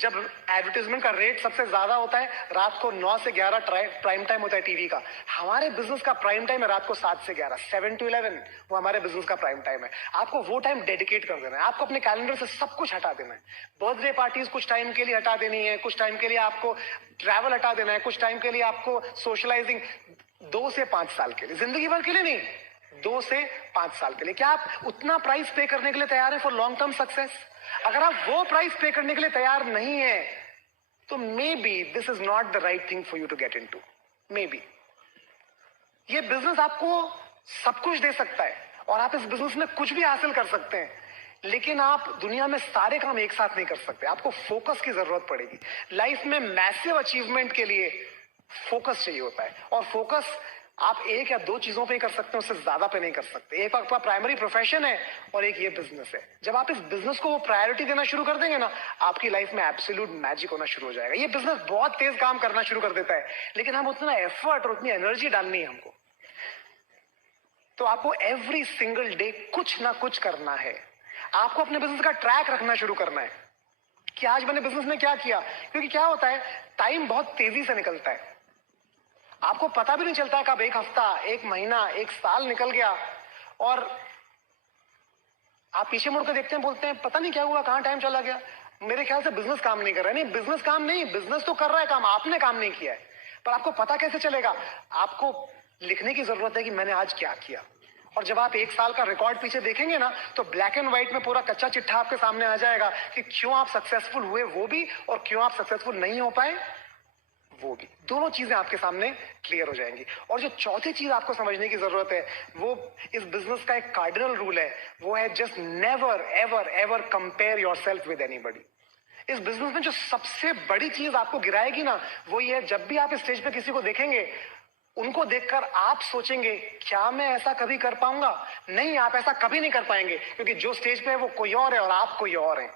जब एडवर्टाइजमेंट का रेट सबसे ज्यादा होता है, रात को 9 से 11 प्राइम टाइम होता है टीवी का। हमारे बिजनेस का प्राइम टाइम है रात को 7 से 11, 7 to 11, वो हमारे बिजनेस का प्राइम टाइम है। आपको वो टाइम डेडिकेट कर देना है। आपको अपने कैलेंडर से सब कुछ हटा देना है। बर्थडे पार्टीज कुछ टाइम के लिए हटा देनी है, कुछ टाइम के लिए आपको ट्रैवल हटा देना है, कुछ टाइम के लिए आपको सोशलाइजिंग, 2 से 5 साल के लिए, जिंदगी भर के लिए नहीं, 2 से 5 साल के लिए। क्या आप उतना प्राइस पे करने के लिए तैयार हैं फॉर लॉन्ग टर्म सक्सेस? अगर आप वो प्राइस पे करने के लिए तैयार नहीं है, तो maybe this is not the right thing for you to get into. Maybe ये बिजनेस आपको सब कुछ दे सकता है और आप इस बिजनेस में कुछ भी हासिल कर सकते हैं, लेकिन आप दुनिया में सारे काम एक साथ नहीं कर सकते। आपको फोकस की जरूरत पड़ेगी। लाइफ में मैसिव अचीवमेंट के लिए फोकस चाहिए होता है, और फोकस आप 1 या 2 चीजों पे ही कर सकते हैं, उससे ज्यादा पे नहीं कर सकते। एक आपका प्राइमरी प्रोफेशन है और एक ये बिजनेस है। जब आप इस बिजनेस को वो प्रायोरिटी देना शुरू कर देंगे ना, आपकी लाइफ में एब्सोल्यूट मैजिक होना शुरू हो जाएगा। ये बिजनेस बहुत तेज काम करना शुरू कर देता है, लेकिन हम उतना एफर्ट और उतनी एनर्जी डालनी है हमको। तो आपको एवरी सिंगल डे कुछ ना कुछ करना है। आपको अपने बिजनेस का ट्रैक रखना शुरू करना है कि आज मैंने बिजनेस में क्या किया। क्योंकि क्या होता है, टाइम बहुत तेजी से निकलता है, आपको पता भी नहीं चलता कब 1 हफ्ता, 1 महीना, 1 साल निकल गया, और आप पीछे मुड़कर देखते हैं, बोलते हैं पता नहीं क्या हुआ, कहां टाइम चला गया। मेरे ख्याल से बिजनेस काम नहीं कर रहा है। नहीं, बिजनेस काम नहीं, बिजनेस तो कर रहा है काम, आपने काम नहीं किया है। पर आपको पता कैसे चलेगा? आपको लिखने की जरूरत है कि मैंने आज क्या किया। और जब आप 1 साल का रिकॉर्ड पीछे देखेंगे ना, तो ब्लैक एंड व्हाइट में पूरा कच्चा चिट्ठा आपके सामने आ जाएगा कि क्यों आप सक्सेसफुल हुए वो भी, और क्यों आप सक्सेसफुल नहीं हो पाए वो भी। दोनों चीजें आपके सामने क्लियर हो जाएंगी। और जो चौथी चीज आपको समझने की जरूरत है, वो इस बिजनेस का एक कार्डिनल रूल है, वो है just never ever ever compare yourself with anybody. इस बिजनेस में जो सबसे बड़ी चीज आपको गिराएगी ना, वो ये है, जब भी आप स्टेज पे किसी को देखेंगे, उनको देखकर आप सोचेंगे क्या मैं ऐसा कभी कर पाऊंगा? नहीं, आप ऐसा कभी नहीं कर पाएंगे, क्योंकि जो स्टेज पे है वो कोई और है और आप कोई और हैं।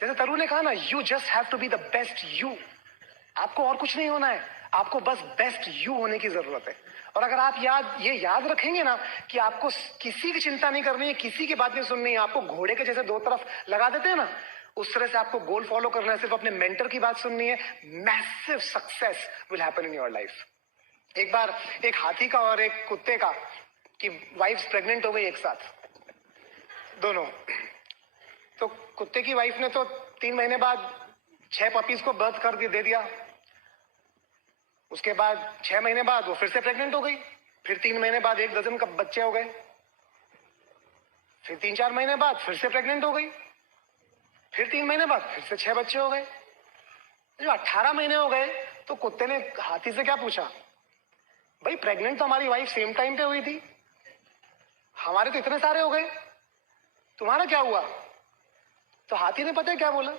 जैसे तरु ने कहा ना, you just have to be the best you. आपको और कुछ नहीं होना है, आपको बस बेस्ट यू होने की जरूरत है। और अगर आप ये याद रखेंगे ना कि आपको किसी की चिंता नहीं करनी है, किसी की बात नहीं सुननी है, आपको घोड़े के जैसे 2 तरफ लगा देते हैं ना, उस तरह से आपको गोल फॉलो करना है, सिर्फ अपने मेंटर की बात सुननी है, massive success will happen in your life. एक बार एक हाथी का और एक कुत्ते का की वाइफ प्रेग्नेंट हो गई एक साथ, दोनों। तो कुत्ते की वाइफ ने तो 3 महीने बाद 6 पपीज को बर्थ कर दे दिया। उसके बाद 6 महीने बाद वो फिर से प्रेग्नेंट हो गई, फिर 3 महीने बाद 1 डजन का बच्चे हो गए। फिर 3-4 महीने बाद फिर से प्रेग्नेंट हो गई, फिर 3 महीने बाद फिर से 6 बच्चे हो गए। जो 18 महीने हो गए तो कुत्ते ने हाथी से क्या पूछा, भाई प्रेग्नेंट तो हमारी वाइफ सेम टाइम पे हुई थी, हमारे तो इतने सारे हो गए, तुम्हारा क्या हुआ? तो हाथी ने पता है क्या बोला?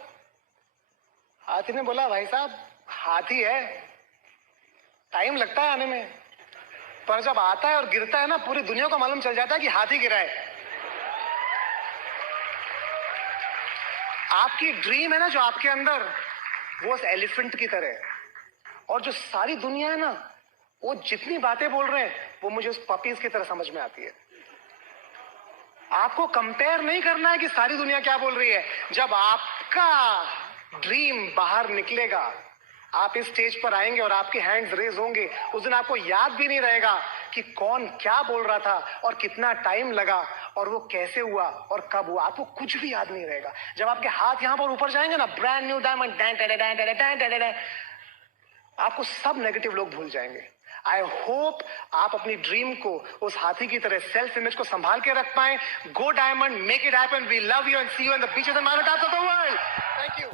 हाथी ने बोला, भाई साहब हाथी है, टाइम लगता है आने में, पर जब आता है और गिरता है ना, पूरी दुनिया को मालूम चल जाता है कि हाथी गिरा है। आपकी ड्रीम है ना जो आपके अंदर, वो उस एलिफेंट की तरह है, और जो सारी दुनिया है ना, वो जितनी बातें बोल रहे हैं वो मुझे उस पपीज की तरह समझ में आती है। आपको कंपेयर नहीं करना है कि सारी दुनिया क्या बोल रही है। जब आपका ड्रीम बाहर निकलेगा, आप इस स्टेज पर आएंगे और आपके हैंड्स रेज होंगे, उस दिन आपको याद भी नहीं रहेगा कि कौन क्या बोल रहा था और कितना टाइम लगा और वो कैसे हुआ और कब हुआ, आपको कुछ भी याद नहीं रहेगा। जब आपके हाथ यहां पर ऊपर जाएंगे ना, ब्रांड न्यू डायमंड, आपको सब नेगेटिव लोग भूल जाएंगे। आई होप आप अपनी ड्रीम को उस हाथी की तरह सेल्फ इमेज को संभाल के रख पाए। Go diamond, make it happen, we love you and see you in the beaches and mountains of the world. Thank you.